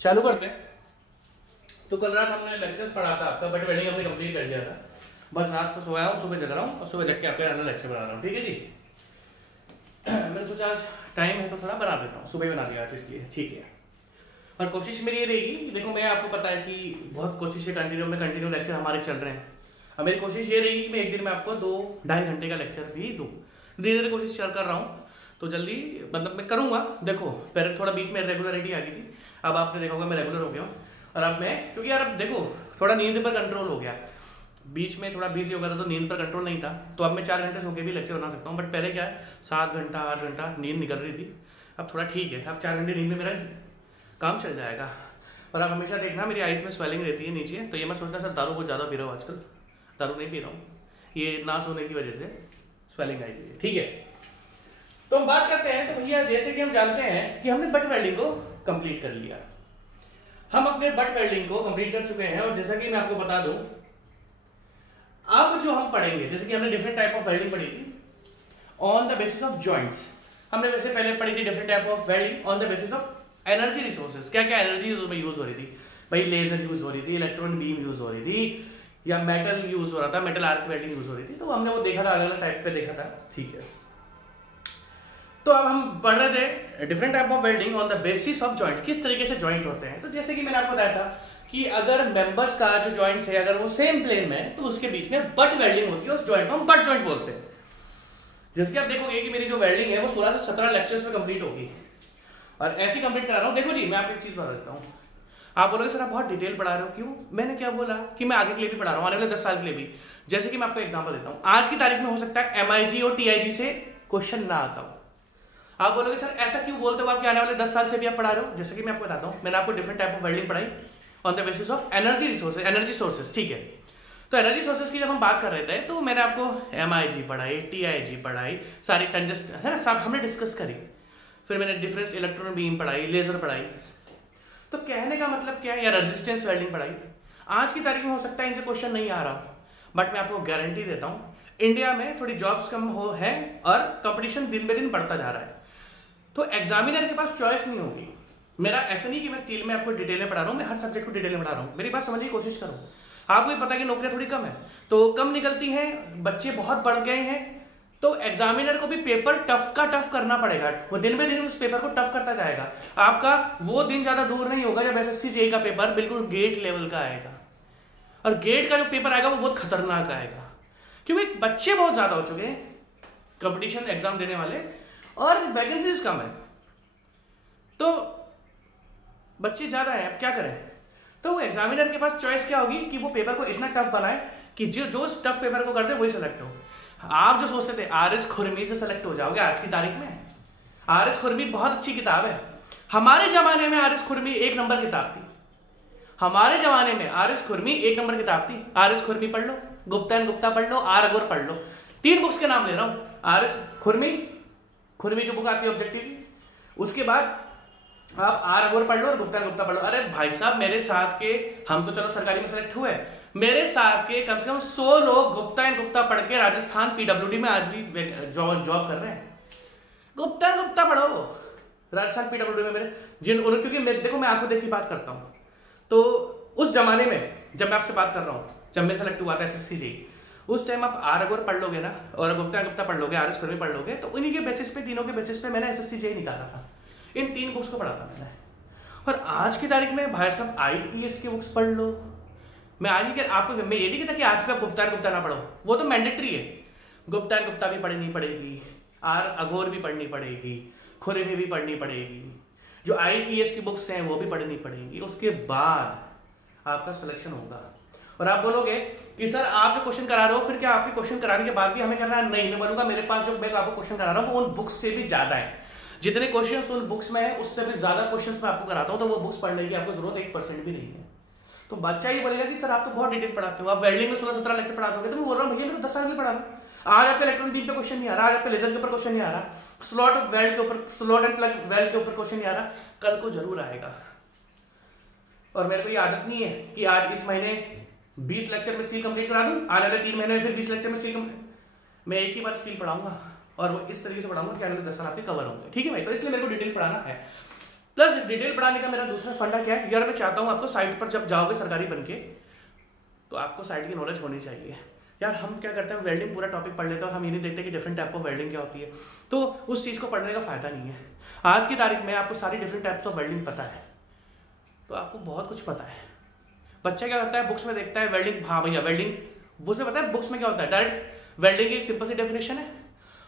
चालू करते हैं। तो कल रात हमने लेक्चर्स पढ़ा था आपका, बट वेल्डिंग हमने कंप्लीट कर दिया था। बस रात को सोया हूँ, सुबह जग रहा हूँ और सुबह जग के आपके अगला लेक्चर बना रहा हूँ। ठीक है जी। मैंने सोचा आज टाइम है तो थोड़ा बना देता हूँ, सुबह बना दिया आज, इसलिए ठीक है। और कोशिश मेरी ये रहेगी, देखो मैं आपको पता है कि बहुत कोशिशें कंटिन्यू लेक्चर हमारे चल रहे हैं। अब मेरी कोशिश ये रहेगी कि मैं एक दिन में आपको 2-2.5 घंटे का लेक्चर भी दूँ। धीरे धीरे कोशिश कर रहा हूँ, तो जल्दी मतलब मैं करूँगा। देखो पहले थोड़ा बीच में रेगुलरिटी आ गई थी, अब आपने देखा होगा मैं रेगुलर हो गया हूँ। और अब मैं, क्योंकि यार अब देखो थोड़ा नींद पर कंट्रोल हो गया, बीच में थोड़ा बिजी हो गया था तो नींद पर कंट्रोल नहीं था, तो अब मैं 4 घंटे सो के भी लेक्चर बना सकता हूँ। बट पहले क्या है 7 घंटा 8 घंटा नींद निकल रही थी, अब थोड़ा ठीक है, अब 4 घंटे नींद में मेरा काम चल जाएगा। और आप हमेशा देखना मेरी आइस में स्वेलिंग रहती है नीचे, तो ये मैं सोचता सर दारू बहुत ज़्यादा पी रहा हूँ आजकल। दारू नहीं पी रहा हूँ, ये ना सोने की वजह से स्वेलिंग आई है। ठीक है, तो हम बात करते हैं। तो भैया जैसे कि हम जानते हैं कि हमने बट वेल्डिंग को कंप्लीट कर लिया, हम अपने बट वेल्डिंग को कंप्लीट कर चुके हैं। और जैसा कि मैं आपको बता दूं, अब जो हम पढ़ेंगे, जैसे कि हमने डिफरेंट टाइप ऑफ वेल्डिंग पढ़ी थी on the basis of joints. हमने वैसे पहले पढ़ी थी different type of welding on the basis of energy resources. क्या क्या एनर्जी उसमें यूज हो रही थी भाई, लेजर यूज हो रही थी, इलेक्ट्रॉन बीम यूज हो रही थी, या मेटल यूज हो रहा था, मेटल आर्क वेल्डिंग यूज हो रही थी। तो हमने वो देखा था, अलग अलग टाइप पे देखा था। ठीक है, तो अब हम पढ़ रहे थे different type of welding on the basis of joint, किस तरीके से जॉइंट होते हैं। तो जैसे कि मैंने आपको बताया था कि अगर मेंबर्स का जो जॉइंट्स है अगर वो सेम प्लेन में है तो उसके बीच में बट वेल्डिंग होती है, उस जॉइंट को हम बट जॉइंट बोलते हैं। जैसे कि आप देखोगे कि मेरी जो वेल्डिंग है वो 16 से 17 लेक्चर्स में कंप्लीट होगी, और ऐसी कंप्लीट करा रहा हूँ। देखो जी, मैं आपको एक चीज बता देता हूँ। आप बोलोगे सर आप बहुत डिटेल पढ़ा रहे हो, क्यों? मैंने क्या बोला कि मैं आगे के लिए भी पढ़ा रहा हूँ, आने वाले 10 साल के लिए भी। जैसे कि मैं आपको एग्जाम्पल देता हूँ, आज की तारीख में हो सकता है MIG और TIG से क्वेश्चन ना आता हो। आप बोलोगे सर ऐसा क्यों बोलते हो आप कि आने वाले 10 साल से भी आप पढ़ा रहे हो। जैसे कि मैं आपको बताता हूँ, मैंने आपको डिफरेंट टाइप ऑफ वेल्डिंग पढ़ाई on the basis of energy resources, energy sources. ठीक है, तो एनर्जी सोर्सेज की जब हम बात कर रहे थे तो मैंने आपको MIG पढ़ाई, TIG पढ़ाई, सारी टंजस्ट है ना, सब हमने डिस्कस करी। फिर मैंने डिफरेंस इलेक्ट्रॉन बीम पढ़ाई, लेजर पढ़ाई। तो कहने का मतलब क्या है, या रेजिस्टेंस वेल्डिंग पढ़ाई। आज की तारीख में हो सकता है इनसे क्वेश्चन नहीं आ रहा, बट मैं आपको गारंटी देता हूँ इंडिया में थोड़ी जॉब्स कम हो है और कंपटीशन दिन ब दिन बढ़ता जा रहा है, तो एग्जामिनर के पास चॉइस नहीं होगी। मेरा ऐसा नहीं कि मैं स्टील में आपको डिटेल में पढ़ा रहा हूँ, मैं हर सब्जेक्ट को डिटेल में पढ़ा रहा हूँ। मेरी बात समझने की कोशिश करो। आपको भी पता है कि नौकरियां थोड़ी कम है, तो कम निकलती हैं, बच्चे बहुत बढ़ गए हैं, तो एग्जामिनर को भी पेपर टफ का टफ करना पड़ेगा। वो दिन बे दिन उस पेपर को टफ करता जाएगा। आपका वो दिन ज्यादा दूर नहीं होगा जब SSC JEE का पेपर बिल्कुल गेट लेवल का आएगा, और गेट का जो पेपर आएगा वो बहुत खतरनाक आएगा, क्योंकि बच्चे बहुत ज्यादा हो चुके हैं कंपटीशन एग्जाम देने वाले, और वैकेंसीज कम है, तो बच्चे ज्यादा हैं। अब क्या करें, तो वो एग्जामिनर के पास चॉइस क्या होगी कि वो पेपर को इतना टफ बनाए कि जो टफ पेपर को करते वही सेलेक्ट हो। आप जो सोचते थे RS खुरमी से सेलेक्ट हो जाओगे, आज की तारीख में RS खुरमी बहुत अच्छी किताब है। हमारे जमाने में RS खुरमी 1 नंबर किताब थी। हमारे जमाने में RS खुरमी 1 नंबर किताब थी। RS खुरमी पढ़ लो, गुप्ता एंड गुप्ता पढ़ लो, R अघोर पढ़ लो। 3 बुक्स के नाम ले रहा हूं। RS खुरमी जो बुक आती है ऑब्जेक्टिव की, उसके बाद आप R अघोर पढ़ लो और गुप्ता एंड गुप्ता पढ़ लो। अरे भाई साहब, मेरे साथ के, हम तो चलो सरकारी में सेलेक्ट हुए, मेरे साथ के कम से कम 100 लोग गुप्ता एंड गुप्ता पढ़ के राजस्थान PWD में आज भी जॉब कर रहे हैं। गुप्ता एंड गुप्ता पढ़ो राजस्थान PWD में मेरे क्योंकि देखो मैं आपको देखी बात करता हूं, तो उस जमाने में जब मैं आपसे बात कर रहा हूं, जब मैं सेलेक्ट हुआ था SSC JEE, उस टाइम आप R अघोर पढ़ लोगे ना, और गुप्ता एंड गुप्ता पढ़ लोगे, RS खुरमी पढ़ लोगे, तो उन्हीं के बेसिस पे, तीनों के बेसिस पे मैंने SSC JEE निकाला था। इन 3 बुक्स को पढ़ा था मैंने। और आज की तारीख में भाई साहब IES की बुक्स पढ़ लो। मैं आज ही आपको, मैं ये नहीं कहता कि आज भी आप गुप्ता एंड गुप्ता ना पढ़ो, वो तो मैंडेटरी है। गुप्ता एंड गुप्ता भी पढ़नी पड़ेगी, R अघोर भी पढ़नी पड़ेगी, खुरमी भी पढ़नी पड़ेगी, जो IES की बुक्स हैं वो भी पढ़नी पड़ेगी। उसके बाद आपका सिलेक्शन होगा। और आप बोलोगे कि सर आप जो क्वेश्चन करा रहे हो, फिर क्या आपके क्वेश्चन कराने के बाद भी हमें करना है? नहीं, मैं बोलूंगा मेरे पास जो मैं आपको क्वेश्चन करा रहा हूँ वो उन बुक्स से भी ज्यादा है। जितने क्वेश्चंस उन बुक्स में है उससे भी ज्यादा क्वेश्चंस मैं आपको कराता हूं, तो वो बुक्स पढ़ने की आपको जरूरत 1% भी नहीं है। तो बच्चा ये बोलेगा कि सर आप तो बहुत डिटेल पढ़ाते हो, आप वेल्डिंग में 16-17 लेक्चर पढ़ाते हो, तो मैं बोल रहा हूँ भैया मैं तो 10 साल से पढ़ा रहा हूँ। आज आपके इलेक्ट्रॉन बीम पे क्वेश्चन नहीं आ रहा, आज आपके लेजर के ऊपर क्वेश्चन नहीं आ रहा, स्लॉट वेल्ड के ऊपर, स्लॉट एंड प्लग वेल्ड के ऊपर क्वेश्चन नहीं आ रहा, कल को जरूर आएगा। और मेरे को ये आदत नहीं है कि आज इस महीने 20 लेक्चर में स्टील कंप्लीट करा दूं, आने वाले 3 महीने में फिर 20 लेक्चर में स्टील कंप्लीट। मैं एक ही बार स्टील पढ़ाऊंगा और वो इस तरीके से पढ़ाऊंगा कि आने वाले 10 साल आपके कवर होंगे। ठीक है भाई, तो इसलिए मेरे को डिटेल पढ़ाना है। प्लस डिटेल पढ़ाने का मेरा दूसरा फंडा क्या है यार, मैं चाहता हूँ आपको साइट पर जब जाओगे सरकारी बनके तो आपको साइट की नॉलेज होनी चाहिए। यार हम क्या करते हैं, वेल्डिंग पूरा टॉपिक पढ़ लेते हैं और हम ये नहीं देखते कि डिफरेंट टाइप ऑफ वेल्डिंग क्या होती है, तो उस चीज़ को पढ़ने का फायदा नहीं है। आज की तारीख में आपको सारी डिफरेंट टाइप्स ऑफ वेल्डिंग पता है, तो आपको बहुत कुछ पता है। बच्चा क्या करता है, बुक्स में देखता है वेल्डिंग, हाँ भैया वेल्डिंग, बुक्स में पता है बुक्स में क्या होता है, डायरेक्ट वेल्डिंग की एक सिंपल सी डेफिनेशन है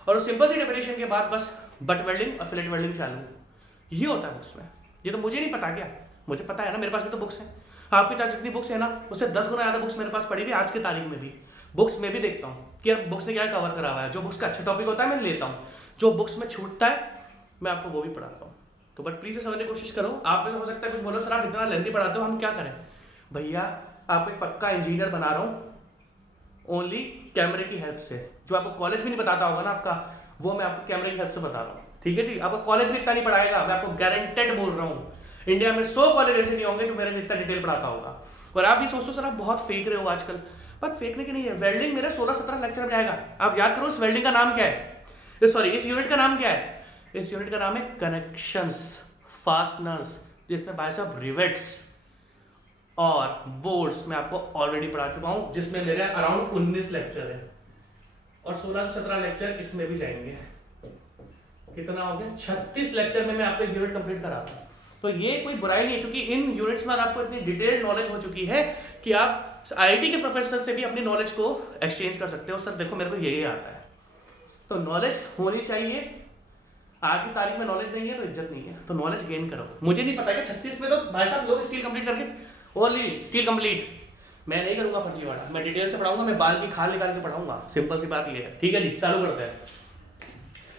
और उस सिंपल सी डेफिनेशन के बाद बस बट वेल्डिंग और फिलेट वेल्डिंग चालू, ये होता है बुक्स में। ये तो मुझे नहीं पता क्या, मुझे पता है ना, मेरे पास भी तो बुक्स हैं। आपके पास जितनी बुक्स है ना उससे 10 गुना ज़्यादा बुक्स मेरे पास पड़ी हुई आज की तारीख में भी। बुक्स में भी देखता हूँ कि यार बुक्स ने क्या कवर करा हुआ है, जो बुक्स का अच्छा टॉपिक होता है मैं लेता हूँ, जो बुक्स में छूटता है मैं आपको वो भी पढ़ाता हूँ। तो बट प्लीज़ समझने की कोशिश करो। आप में हो सकता है कुछ बोलो सर आप इतना लेंथी पढ़ाते हो, हम क्या करें भैया, आपको एक पक्का इंजीनियर बना रहा हूँ ओनली कैमरे की हेल्प से। जो आपको कॉलेज भी नहीं बताता होगा ना आपका, वो मैं आपको कैमरे की हेल्प से बता रहा हूँ, ठीक है जी। आपको कॉलेज भी इतना नहीं पढ़ाएगा, मैं आपको गारंटेड बोल रहा हूँ। इंडिया में 100 कॉलेज ऐसे नहीं होंगे जो मेरे इतना डिटेल पढ़ाता होगा। और आप भी सोचते सर आप बहुत फेंक रहे हो आजकल, बट फेंकने की नहीं है। वेल्डिंग मेरे 16-17 लेक्चर में जाएगा। आप याद करो इस वेल्डिंग का नाम क्या है, सॉरी इस यूनिट का नाम क्या है, इस यूनिट का नाम है कनेक्शंस फास्टनर्स, जिसमें भाई साहब रिवेट्स और बोर्ड्स मैं आपको ऑलरेडी पढ़ा चुका हूं, जिसमें मेरे अराउंड 19 लेक्चर है और 16 से 17 लेक्चर इसमें भी जाएंगे। कितना हो गया, 36 लेक्चर में मैं आपको एक यूनिट कंप्लीट कराता हूं। तो ये कोई बुराई नहीं है, क्योंकि इन यूनिट्स में आपको इतनी डिटेल्ड नॉलेज हो चुकी है कि आप आईआईटी के प्रोफेसर से भी अपनी नॉलेज को एक्सचेंज कर सकते हो। सर देखो मेरे को यही आता है, तो नॉलेज होनी चाहिए। आज की तारीख में नॉलेज नहीं है तो इज्जत नहीं है, तो नॉलेज गेन करो। मुझे नहीं पता कि 36 में तो भाई साहब लोग स्टील कंप्लीट करके ओनली स्टील कंप्लीट, मैं नहीं करूंगा फर्जीवाड़ा, मैं डिटेल से पढ़ाऊंगा, मैं बाल की खाल निकाल के पढ़ाऊंगा, सिंपल सी बात ये है, ठीक है जी। चालू करते हैं।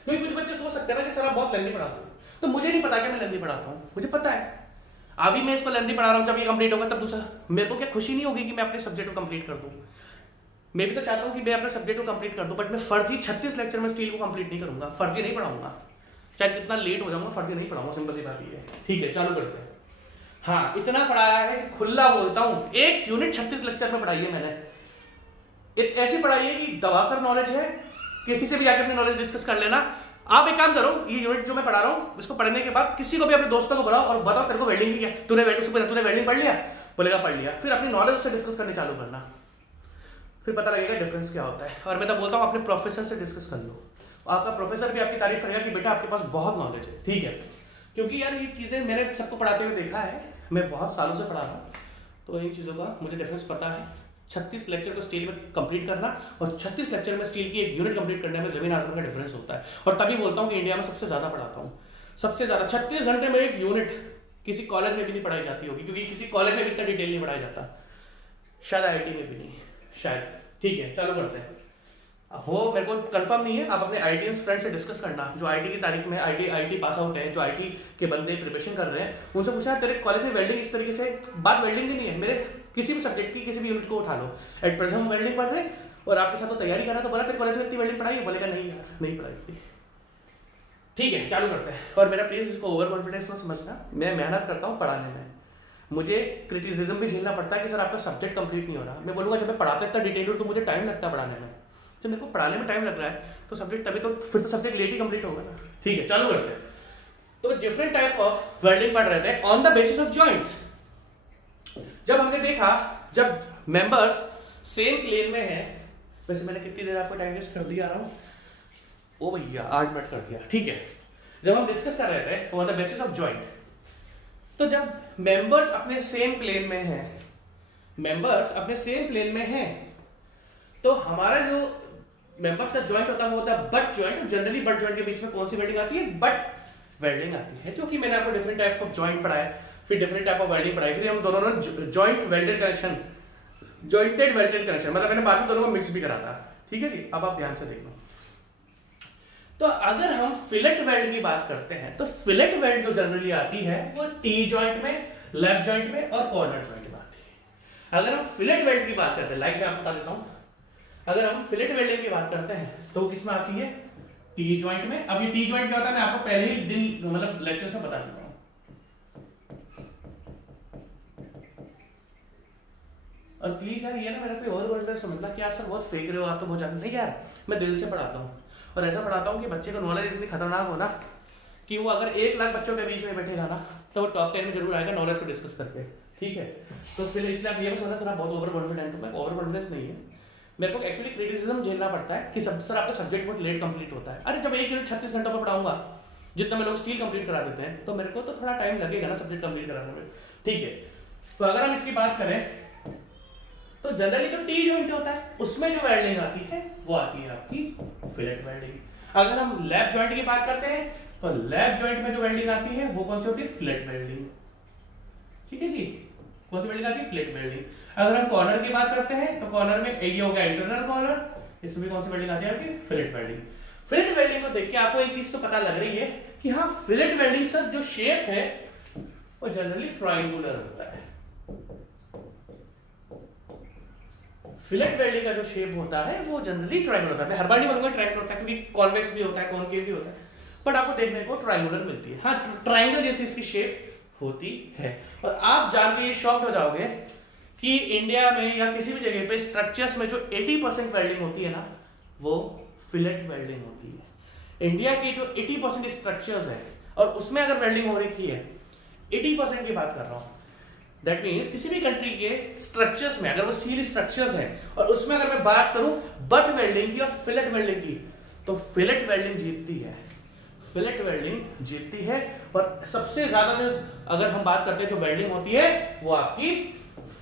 क्योंकि कुछ बच्चे सोच सकते हैं ना कि सर आप बहुत लेंथी पढ़ाते हो, तो मुझे नहीं पता कि मैं लेंथी पढ़ाता हूँ, मुझे पता है। अभी मैं इसको लेंथी पढ़ा रहा हूँ, जब ये कंप्लीट होगा तब दूसरा, मेरे को क्या खुशी नहीं होगी कि मैं अपने सब्जेक्ट को कंप्लीट कर दूँ। मैं भी तो चाहता हूँ कि मैं अपने सब्जेक्ट को कंप्लीट कर दूँ, बट मैं फर्जी 36 लेक्चर में स्टील को कंप्लीट नहीं करूंगा, फर्जी नहीं पढ़ाऊंगा, चाहे कितना लेट हो जाऊंगा, फर्जी नहीं पढ़ाऊंगा, सिंपल सी बात ये है, ठीक है। चालू करते हैं। हाँ इतना पढ़ाया है कि खुला बोलता हूँ, एक यूनिट 36 लेक्चर में पढ़ाई है मैंने, ऐसी पढ़ाई है कि दबाकर नॉलेज है, किसी से भी जाकर अपनी नॉलेज डिस्कस कर लेना। आप एक काम करो, ये यूनिट जो मैं पढ़ा रहा हूँ इसको पढ़ने के बाद किसी को भी अपने दोस्तों को बुलाओ और बताओ तेरे को वेल्डिंग की क्या, तूने वेल्डिंग पढ़ लिया, बोलेगा पढ़ लिया, फिर अपनी नॉलेज उससे डिस्कस करने चालू करना, फिर पता लगेगा डिफरेंस क्या होता है। और मैं तो बोलता हूँ अपने प्रोफेसर से डिस्कस कर लो, आपका प्रोफेसर भी आपकी तारीफ करेगा कि बेटा आपके पास बहुत नॉलेज है, ठीक है। क्योंकि यार ये चीज़ें मैंने सबको पढ़ाते हुए देखा है, मैं बहुत सालों से पढ़ा रहा हूँ, तो इन चीज़ों का मुझे डिफरेंस पता है। 36 लेक्चर को स्टील में कंप्लीट करना और 36 लेक्चर में स्टील की एक यूनिट कंप्लीट करने में जमीन आसमान का डिफरेंस होता है। और तभी बोलता हूँ कि इंडिया में सबसे ज़्यादा पढ़ाता हूँ, सबसे ज़्यादा। 36 घंटे में एक यूनिट किसी कॉलेज में भी नहीं पढ़ाई जाती होगी, क्योंकि किसी कॉलेज में भी इतना डिटेल नहीं पढ़ाया जाता, शायद आईआईटी में भी नहीं, शायद, ठीक है। चालू करते हैं। हो मेरे को कंफर्म नहीं है, आप अपने आईटी फ्रेंड से डिस्कस करना, जो आईटी की तारीख में आईटी पास आउट है, जो आईटी के बंदे प्रिपरेशन कर रहे हैं, उनसे पूछना तेरे कॉलेज में वेल्डिंग इस तरीके से, बात वेल्डिंग की नहीं है, मेरे किसी भी सब्जेक्ट की किसी भी यूनिट को उठा लो, एट प्रेजेंट हम वेल्डिंग पढ़ रहे हैं और आपके साथ तो तैयारी कर रहा है, तो बोला तेरे कॉलेज में इतनी वेल्डिंग पढ़ाई है, बोलेगा नहीं पढ़ाई, ठीक है। चालू करते हैं। और मेरा प्लीज इसको ओवर कॉन्फिडेंस में समझना, मैं मेहनत करता हूँ पढ़ाने में, मुझे क्रिटिसिज्म भी झेलना पड़ता है कि सर आपका सब्जेक्ट कंप्लीट नहीं हो रहा। मैं बोलूँगा जब मैं पढ़ाता इतना डिटेल तो मुझे टाइम लगता है पढ़ाने में, जब मेरे को पढ़ाने में टाइम लग रहा है तो सब्जेक्ट तभी तो फिर तो सब्जेक्ट लेट ही कंप्लीट होगा ना, ठीक है। चालू करते हैं। तो डिफरेंट टाइप ऑफ वेल्डिंग पढ़ रहे थे on the basis of joints. जब हमने देखा जब मेंबर्स सेम प्लेन में है, वैसे मैंने कितनी देर आपको टाइम वेस्ट कर दिया रहा हूँ, ओ भैया 8 मिनट कर दिया, ठीक है। जब हम डिस्कस कर रहे थे on the basis of joint, तो जब मेंबर्स अपने सेम प्लेन में हैं, मेंबर्स अपने सेम प्लेन में हैं, तो हमारा जो मेंबर्स का जॉइंट होता है वो होता है butt joint. Generally butt joint के बीच में कौन सी वेल्डिंग आती है, बट वेल्डिंग आती है, जो कि मैंने आपको डिफरेंट टाइप्स ऑफ जॉइंट पढ़ाया, फिर डिफरेंट टाइप ऑफ वेल्डिंग पढ़ाई, फिर हम दोनों ने joint welded connection, jointed welded connection, मतलब मैंने बाद में दोनों को मिक्स भी करा था, ठीक है जी। अब आप ध्यान से देखना। तो अगर हम फिलेट वेल्ड की बात करते हैं, तो फिलेट वेल्ड जो जनरली आती है वो टी जॉइंट में, लेफ्ट जॉइंट में और कॉर्नर जॉइंट में आती है। अगर हम फिलेट वेल्ड की बात करते हैं, लाइक मैं आपको बता देता हूं, अगर हम फिलेट वेल्डिंग की बात करते हैं तो किसमें आती है, टी जॉइंट में। अब ये टी जॉइंट क्या होता है मैं आपको पहले ही दिन मतलब लेक्चर में बता चुका हूं। और प्लीज यार ये ना मेरा कोई और वर्ड समझना कि आप सर बहुत फेंक रहे हो, आप तो बहुत ज्यादा नहीं यार, मैं दिल से पढ़ाता हूँ और ऐसा पढ़ाता हूँ कि बच्चे को नॉलेज इतनी खतरनाक हो ना कि वो अगर 1 लाख बच्चों के बीच में बैठेगा ना तो वो टॉप 10 में जरूर आएगा नॉलेज को डिस्कस करके, ठीक है। तो फिर इसलिए आप ये भी सोचा सर आप बहुत ओवर कॉन्फिडेंट हो, ओवर कॉन्फिडेंस नहीं है, मेरे को एक्चुअली क्रिटिसिज्म झेलना पड़ता है कि सर आपका सब्जेक्ट बहुत लेट कंप्लीट होता है। अरे जब एक यूनिट 36 घंटों में पढ़ाऊंगा जितना में लोग स्टील कंप्लीट करा देते हैं, तो मेरे को तो थोड़ा टाइम लगेगा ना सब्जेक्ट कंप्लीट कराने में, ठीक है। तो अगर हम इसकी बात करें तो जनरली जो टी जॉइंट होता है उसमें जो वेल्डिंग आती है वो आती है आपकी फिलेट वेल्डिंग। अगर हम लैप जॉइंट की बात करते हैं तो लैप जॉइंट में जो वेल्डिंग आती है वो कौन सी होती है, फिलेट वेल्डिंग, ठीक है जी। कौन सी वेल्डिंग आती है, फिलेट वेल्डिंग। अगर हम कॉर्नर की बात करते हैं तो कॉर्नर में ये हो गया इंटरनल कॉर्नर, इसमें कौन सी वेल्डिंग आती है आपकी, फिलेट वेल्डिंग। फिलेट वेल्डिंग को देख के आपको एक चीज तो पता लग रही है कि हाँ फिलेट वेल्डिंग सर जो शेप है वो जनरली ट्रायंगुलर होता है। फिलेट वेल्डिंग का जो शेप होता है वो जनरली ट्रायंगुलर होता है। हर बार नहीं बोलूंगा ट्रायंगुलर होता है क्योंकि कॉन्वेक्स भी होता है, कॉनकेव भी होता है, बट आपको देखने को ट्रायंगुलर मिलती है। हाँ ट्रायंगल जैसी इसकी शेप होती है। और आप जान के ये शॉक्ड हो जाओगे कि इंडिया में या किसी भी जगह पे स्ट्रक्चर्स में जो 80% वेल्डिंग होती है ना वो फिलेट वेल्डिंग होती है। इंडिया के जो 80% स्ट्रक्चर्स है और उसमें अगर वेल्डिंग हो रही है, 80% की बात कर रहा हूं, दैट मीन्स किसी भी कंट्री के स्ट्रक्चर्स में अगर वो स्टील स्ट्रक्चर्स हैं और उसमें अगर मैं बात करूं बट वेल्डिंग की और फिलेट वेल्डिंग की, तो फिलेट वेल्डिंग जीतती है, फिलेट वेल्डिंग जीतती है। और सबसे ज्यादा जो अगर हम बात करते हैं जो वेल्डिंग होती है वो आपकी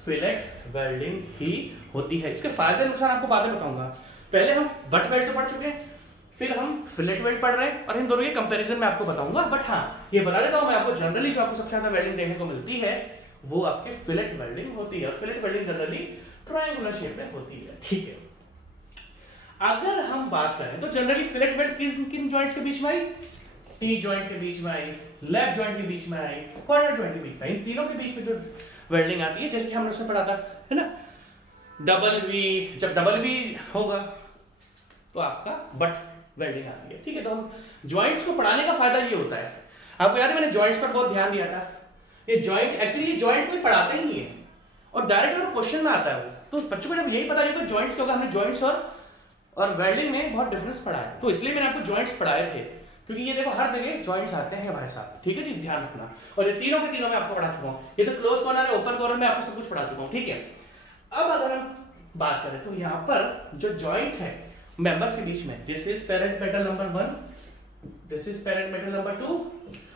फिलेट वेल्डिंग ही होती है। इसके फायदे नुकसान आपको बाद में बताऊंगा। पहले हम बट वेल्ड तो पढ़ चुके हैं, फिर हम फिलेट वेल्ड पढ़ रहे हैं और इन दोनों के कंपैरिजन में आपको बताऊंगा। बट हाँ ये बता देता हूं मैं आपको, जनरली जो आपको सबसे ज्यादा वेल्डिंग देखने को मिलती है वो आपके फिलेट वेल्डिंग होती है। और fillet welding generally triangular shape में होती है, ठीक है। अगर हम बात करें तो जनरली फिलेट वेल्ड किन किन जॉइंट्स के बीच में आई, टी जॉइंट के बीच में आई, लैप जॉइंट के बीच में आई, कॉर्नर जॉइंट के बीच में आई। इन तीनों के बीच में जो वेल्डिंग आती है जैसे कि हमने उसमें पढ़ा था है ना, डबल वी, जब डबल वी होगा तो आपका बट वेल्डिंग आती है, ठीक है। तो हम जॉइंट्स को पढ़ाने का फायदा ये होता है, आपको याद है मैंने जॉइंट्स पर बहुत ध्यान दिया था। ये जॉइंट एक्चुअली ये जॉइंट कोई पढ़ाता ही नहीं है और डायरेक्ट अगर क्वेश्चन में आता है तो बच्चों को जब यही पता चले तो जॉइंट्स क्या होगा, हमने जॉइंट्स और वेल्डिंग में बहुत डिफरेंस पढ़ा है, तो इसलिए मैंने आपको जॉइंट्स पढ़ाए थे क्योंकि ये देखो हर जगह जॉइंट्स आते हैं भाई साहब, ठीक है जी, ध्यान रखना। और ये तीनों के तीनों में आपको पढ़ा चुका हूं, ये तो क्लोज कॉर्नर है, ओपन कॉर्नर में आपको सब कुछ पढ़ा चुका हूं, ठीक है। अब अगर हम बात करें तो यहाँ पर जो जॉइंट है मेंबर्स के बीच में, this is parent metal number 1, this is parent metal number 2।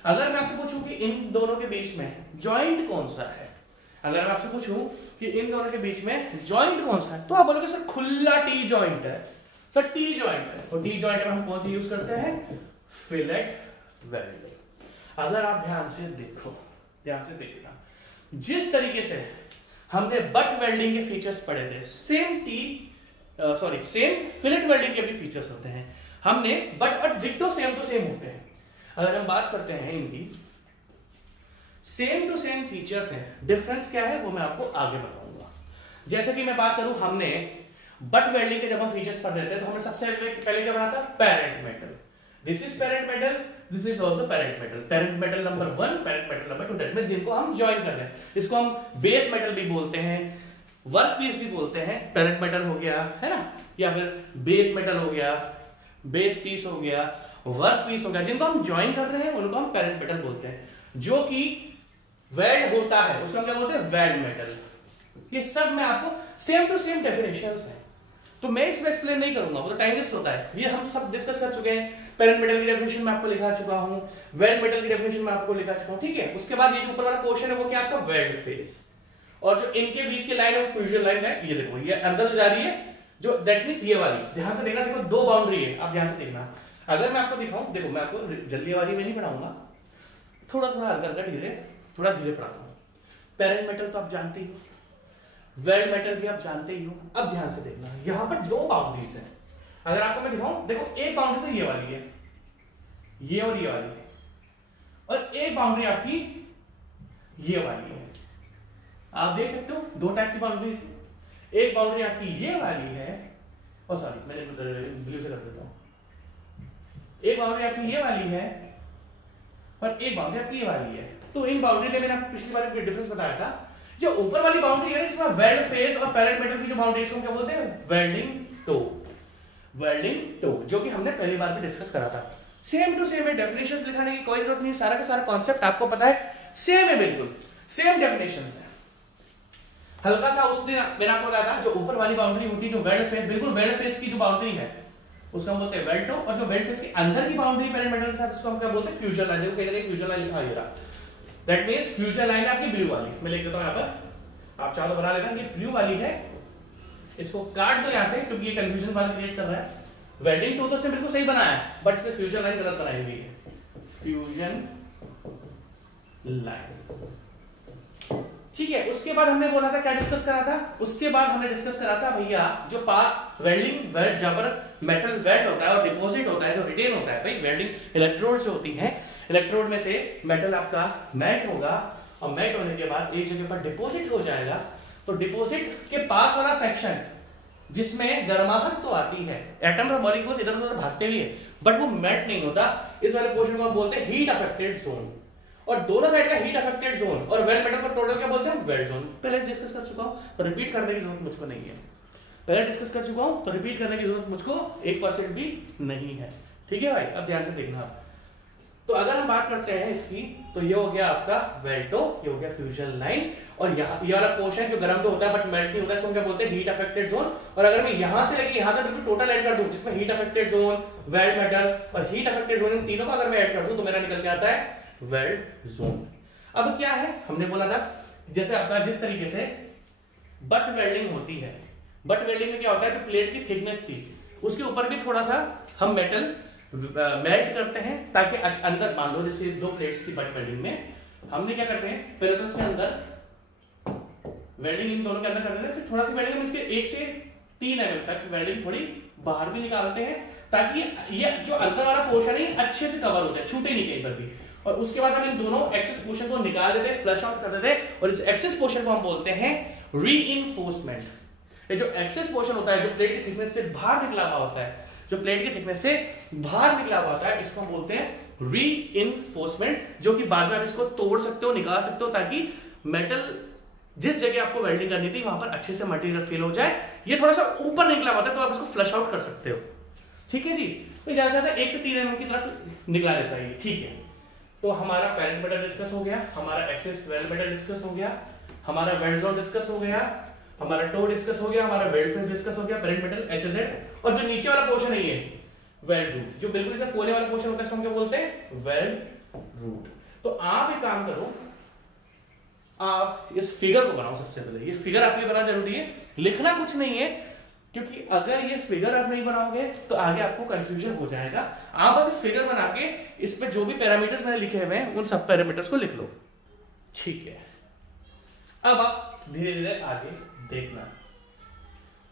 अगर मैं आपसे पूछूं कि इन दोनों के बीच में जॉइंट कौन सा है, अगर मैं आपसे पूछूं कि इन दोनों के बीच में जॉइंट कौन सा है, तो आप बोलोगे सर खुला टी जॉइंट है, सर टी जॉइंट है। तो टी जॉइंट में हम कौन सी यूज करते हैं, फिलेट वेल्डिंग। अगर आप ध्यान से देखो, ध्यान से देखना, जिस तरीके से हमने बट वेल्डिंग के फीचर्स पढ़े थे, सेम फिलेट वेल्डिंग के भी फीचर्स होते हैं। हमने बट और डिक्टो सेम टू सेम होते हैं। अगर हम बात करते हैं इनकी सेम टू सेम फीचर्स हैं, डिफरेंस क्या है वो मैं आपको आगे बताऊंगा। जैसे कि मैं बात करूं, हमने बट वेल्डिंग के जब हम फीचर्स पढ़ रहे थे तो हमने सबसे पहले क्या पढ़ा था, parent metal. This is parent metal, this is also parent metal. Parent metal number 1, parent metal number 2, that means जिनको हम जॉइन कर रहे हैं, इसको हम बेस मेटल भी बोलते हैं, वर्क पीस भी बोलते हैं। पेरेंट मेटल हो गया है ना, या फिर बेस मेटल हो गया, बेस पीस हो गया, वर्क पीस हो गया, जिनको हम ज्वाइन कर रहे हैं उनको हम पेरेंट मेटल बोलते हैं। जो कि वेल्ड होता है उसको हम क्या बोलते हैं, वेल्ड मेटल। ये सब मैं आपको सेम टू सेम डेफिनेशंस हैं, तो मैं इसमें एक्सप्लेन नहीं करूंगा, वो तो टाइम वेस्ट होता है। ये हम सब डिस्कस कर चुके हैं। पेरेंट मेटल की डेफिनेशन मैं आपको लिखा चुका हूं, वेल्ड मेटल की डेफिनेशन मैं आपको लिखा चुका हूं, ठीक है। उसके बाद ये जो ऊपर वाला क्वेश्चन है वो क्या आपका वेल्ड फेज, और जो इनके बीच की लाइन है फ्यूजन लाइन है। ये देखो ये अंदर जा रही है, जो दैट मींस ये वाली, ध्यान से देखना, देखो दो बाउंड्री है, आप ध्यान से देखना। अगर मैं आपको दिखाऊं, देखो मैं आपको जल्दीबाजी में नहीं पढ़ाऊंगा, थोड़ा थोड़ा हल्का धीरे, थोड़ा धीरे पढ़ाऊंगा। पेरेंट मेटल तो आप जानते ही हो, वेल्ड मेटल भी आप जानते ही हो। अब ध्यान से देखना, यहां पर दो बाउंड्रीज हैं। अगर आपको मैं दिखाऊं, देखो एक बाउंड्री तो ये वाली है, ये और ये वाली है, और एक बाउंड्री आपकी ये वाली है। आप देख सकते हो दो टाइप की बाउंड्रीज है। एक बाउंड्री आपकी ये वाली है, और सॉरी मैंने ब्लू से कर देता हूं, एक बाउंड्री आपकी ये वाली है और एक बाउंड्री आपकी ये वाली है। तो इन बाउंड्री में मैंने आपको पिछली बार डिफरेंस बताया था। जो ऊपर वाली बाउंड्री है इसमें वेल्ड फेस और पेरेंट मेटल की जो बाउंड्री है क्या बोलते हैं, वेल्डिंग टो, वेल्डिंग टो, जो कि हमने पहली बार भी डिस्कस करा था। सेम टू सेम है, डेफिनेशंस लिखाने की कोई जरूरत नहीं, सारा का सारा कॉन्सेप्ट आपको पता है। सेम है, बिल्कुल सेम डेफिनेशन है। हल्का सा उस दिन मैंने आपको बताया था, जो ऊपर वाली बाउंड्री होती है, जो वेल्ड फेस, बिल्कुल वेल्ड फेस की जो बाउंड्री है उसको हम बोलते हैं वेल्ड टो, और जो वेल्ड फेस के अंदर की बाउंड्री पेरेंट मेटल के साथ उसको हम क्या बोलते हैं, फ्यूजन लाइन। देखो कहीं फ्यूजन लाइन लिखा है, दैट मींस फ्यूजन लाइन आपकी ब्लू वाली, मैं लिख देता हूं यहां पर, आप चाहो तो बना लेना, ये ब्लू वाली है, इसको काट दो यहां से क्योंकि ये कंफ्यूजन वाला क्रिएट कर रहा है। वेल्डिंग टो तो उसने बिल्कुल सही बनाया है, बट इसमें फ्यूजन लाइन गलत बनाई हुई है, फ्यूजन लाइन, ठीक है। उसके बाद हमने बोला था क्या डिस्कस करा था, उसके बाद हमने डिस्कस करा था भैया जो पास वेल्डिंग वेल्ड, जहां पर मेटल वेल्ड होता है और डिपॉजिट होता है, जो रिटेन होता है, भाई वेल्डिंग इलेक्ट्रोड जो होती हैं, इलेक्ट्रोड में से मेटल आपका मेल्ट होगा, और मेल्ट होने के बाद एक जगह पर डिपॉजिट हो जाएगा, तो डिपॉजिट के पास वाला सेक्शन जिसमें गर्माहट तो आती है, एटम्स और मॉलिक्यूल्स इधर उधर भागते भी है, बट वो मेल्ट नहीं होता, इस वाले पोर्शन को हम बोलते हैं हीट अफेक्टेड जोन। और दोनों साइड का हीट अफेक्टेड जोन और वेल्ड मेटल को टोटल क्या बोलते हैं, वेल्ड जोन। पहले डिस्कस कर चुका हूं, तो रिपीट करने की जरूरत मुझको नहीं है, पहले डिस्कस कर चुका हूं, तो रिपीट करने की जरूरत मुझको 1% भी नहीं है, ठीक है भाई। अब ध्यान से देखना आप, तो अगर हम बात करते हैं इसकी, तो ये हो गया आपका वेल्टो, ये हो गया फ्यूजन लाइन, और यहाँ ये वाला पोर्शन जो गर्म तो होता है बट मेल्ट नहीं होता है, इसको क्या बोलते हैं, हीट अफेक्टेड जोन। और अगर मैं यहां से लेके यहां तक बिल्कुल टोटल ऐड कर दूं, जिसमें heat affected zone, weld metal और हीट अफेक्टेड जोन, इन तीनों को अगर मैं ऐड कर दूं तो मेरा निकल के आता है वेल्ड जोन। अब क्या है, हमने बोला था जैसे आपका जिस तरीके से बट वेल्डिंग होती है, बट वेल्डिंग में क्या होता है, जो प्लेट की थिकनेस थी उसके ऊपर भी थोड़ा सा हम मेटल मेल्ट करते हैं, ताकि अंदर मान लो जैसे 2 प्लेट्स की बट वेल्डिंग में हमने क्या करते हैं, पहले तो इसके अंदर वेल्डिंग इन दोनों के अंदर करते हैं, फिर थोड़ा सा वेल्डिंग हम इसके 1 से 3 mm तक वेल्डिंग थोड़ी बाहर भी निकालते हैं, ताकि ये जो अंदर वाला पोर्शन है अच्छे से कवर हो जाए, छूटे नहीं कहीं पर भी। और उसके बाद हम इन दोनों एक्सेस पोर्शन को निकाल देते हैं, फ्लश आउट कर देते हैं, और इस एक्सेस पोर्शन को हम बोलते हैं रीइंफोर्समेंट। ये जो एक्सेस पोर्शन होता है, जो प्लेट की थिकनेस से बाहर निकला हुआ होता है, जो प्लेट की थिकनेस से बाहर निकला हुआ होता है, इसको हम बोलते हैं रीइंफोर्समेंट, जो कि बाद में आप इसको तोड़ सकते हो, निकाल सकते हो, ताकि मेटल जिस जगह आपको वेल्डिंग करनी थी वहां पर अच्छे से मटेरियल फिल हो जाए। ये थोड़ा सा ऊपर निकला हुआ था तो आप इसको फ्लश आउट कर सकते हो, ठीक है जी। तो ज्यादा से ज्यादा 1 से 3 mm की तरफ निकला देता है, ठीक है। तो हमारा पेरेंट मेटल डिस्कस हो गया, हमारा एक्सेस वेल्ड मेटल डिस्कस हो गया, हमारा वेल्ड जोन डिस्कस हो गया, हमारा टो डिस्कस हो गया, हमारा वेल्ड फेस डिस्कस हो गया, पेरेंट मेटल HZ, और जो नीचे वाला पोर्शन है ये वेल्ड रूट, जो बिल्कुल ऐसा कोने वाला पोर्शन होता है, इसको हम क्या बोलते हैं, वेल्ड रूट। तो आप एक काम करो, आप इस फिगर को बनाओ। सबसे पहले ये फिगर आपके लिए बनाना जरूरी है, लिखना कुछ नहीं है, क्योंकि अगर ये फिगर आप नहीं बनाओगे तो आगे आपको कंफ्यूजन हो जाएगा। आप बस फिगर बना के इस पे जो भी पैरामीटर्स मैंने लिखे हुए हैं उन सब पैरामीटर्स को लिख लो, ठीक है। अब आप धीरे धीरे आगे देखना।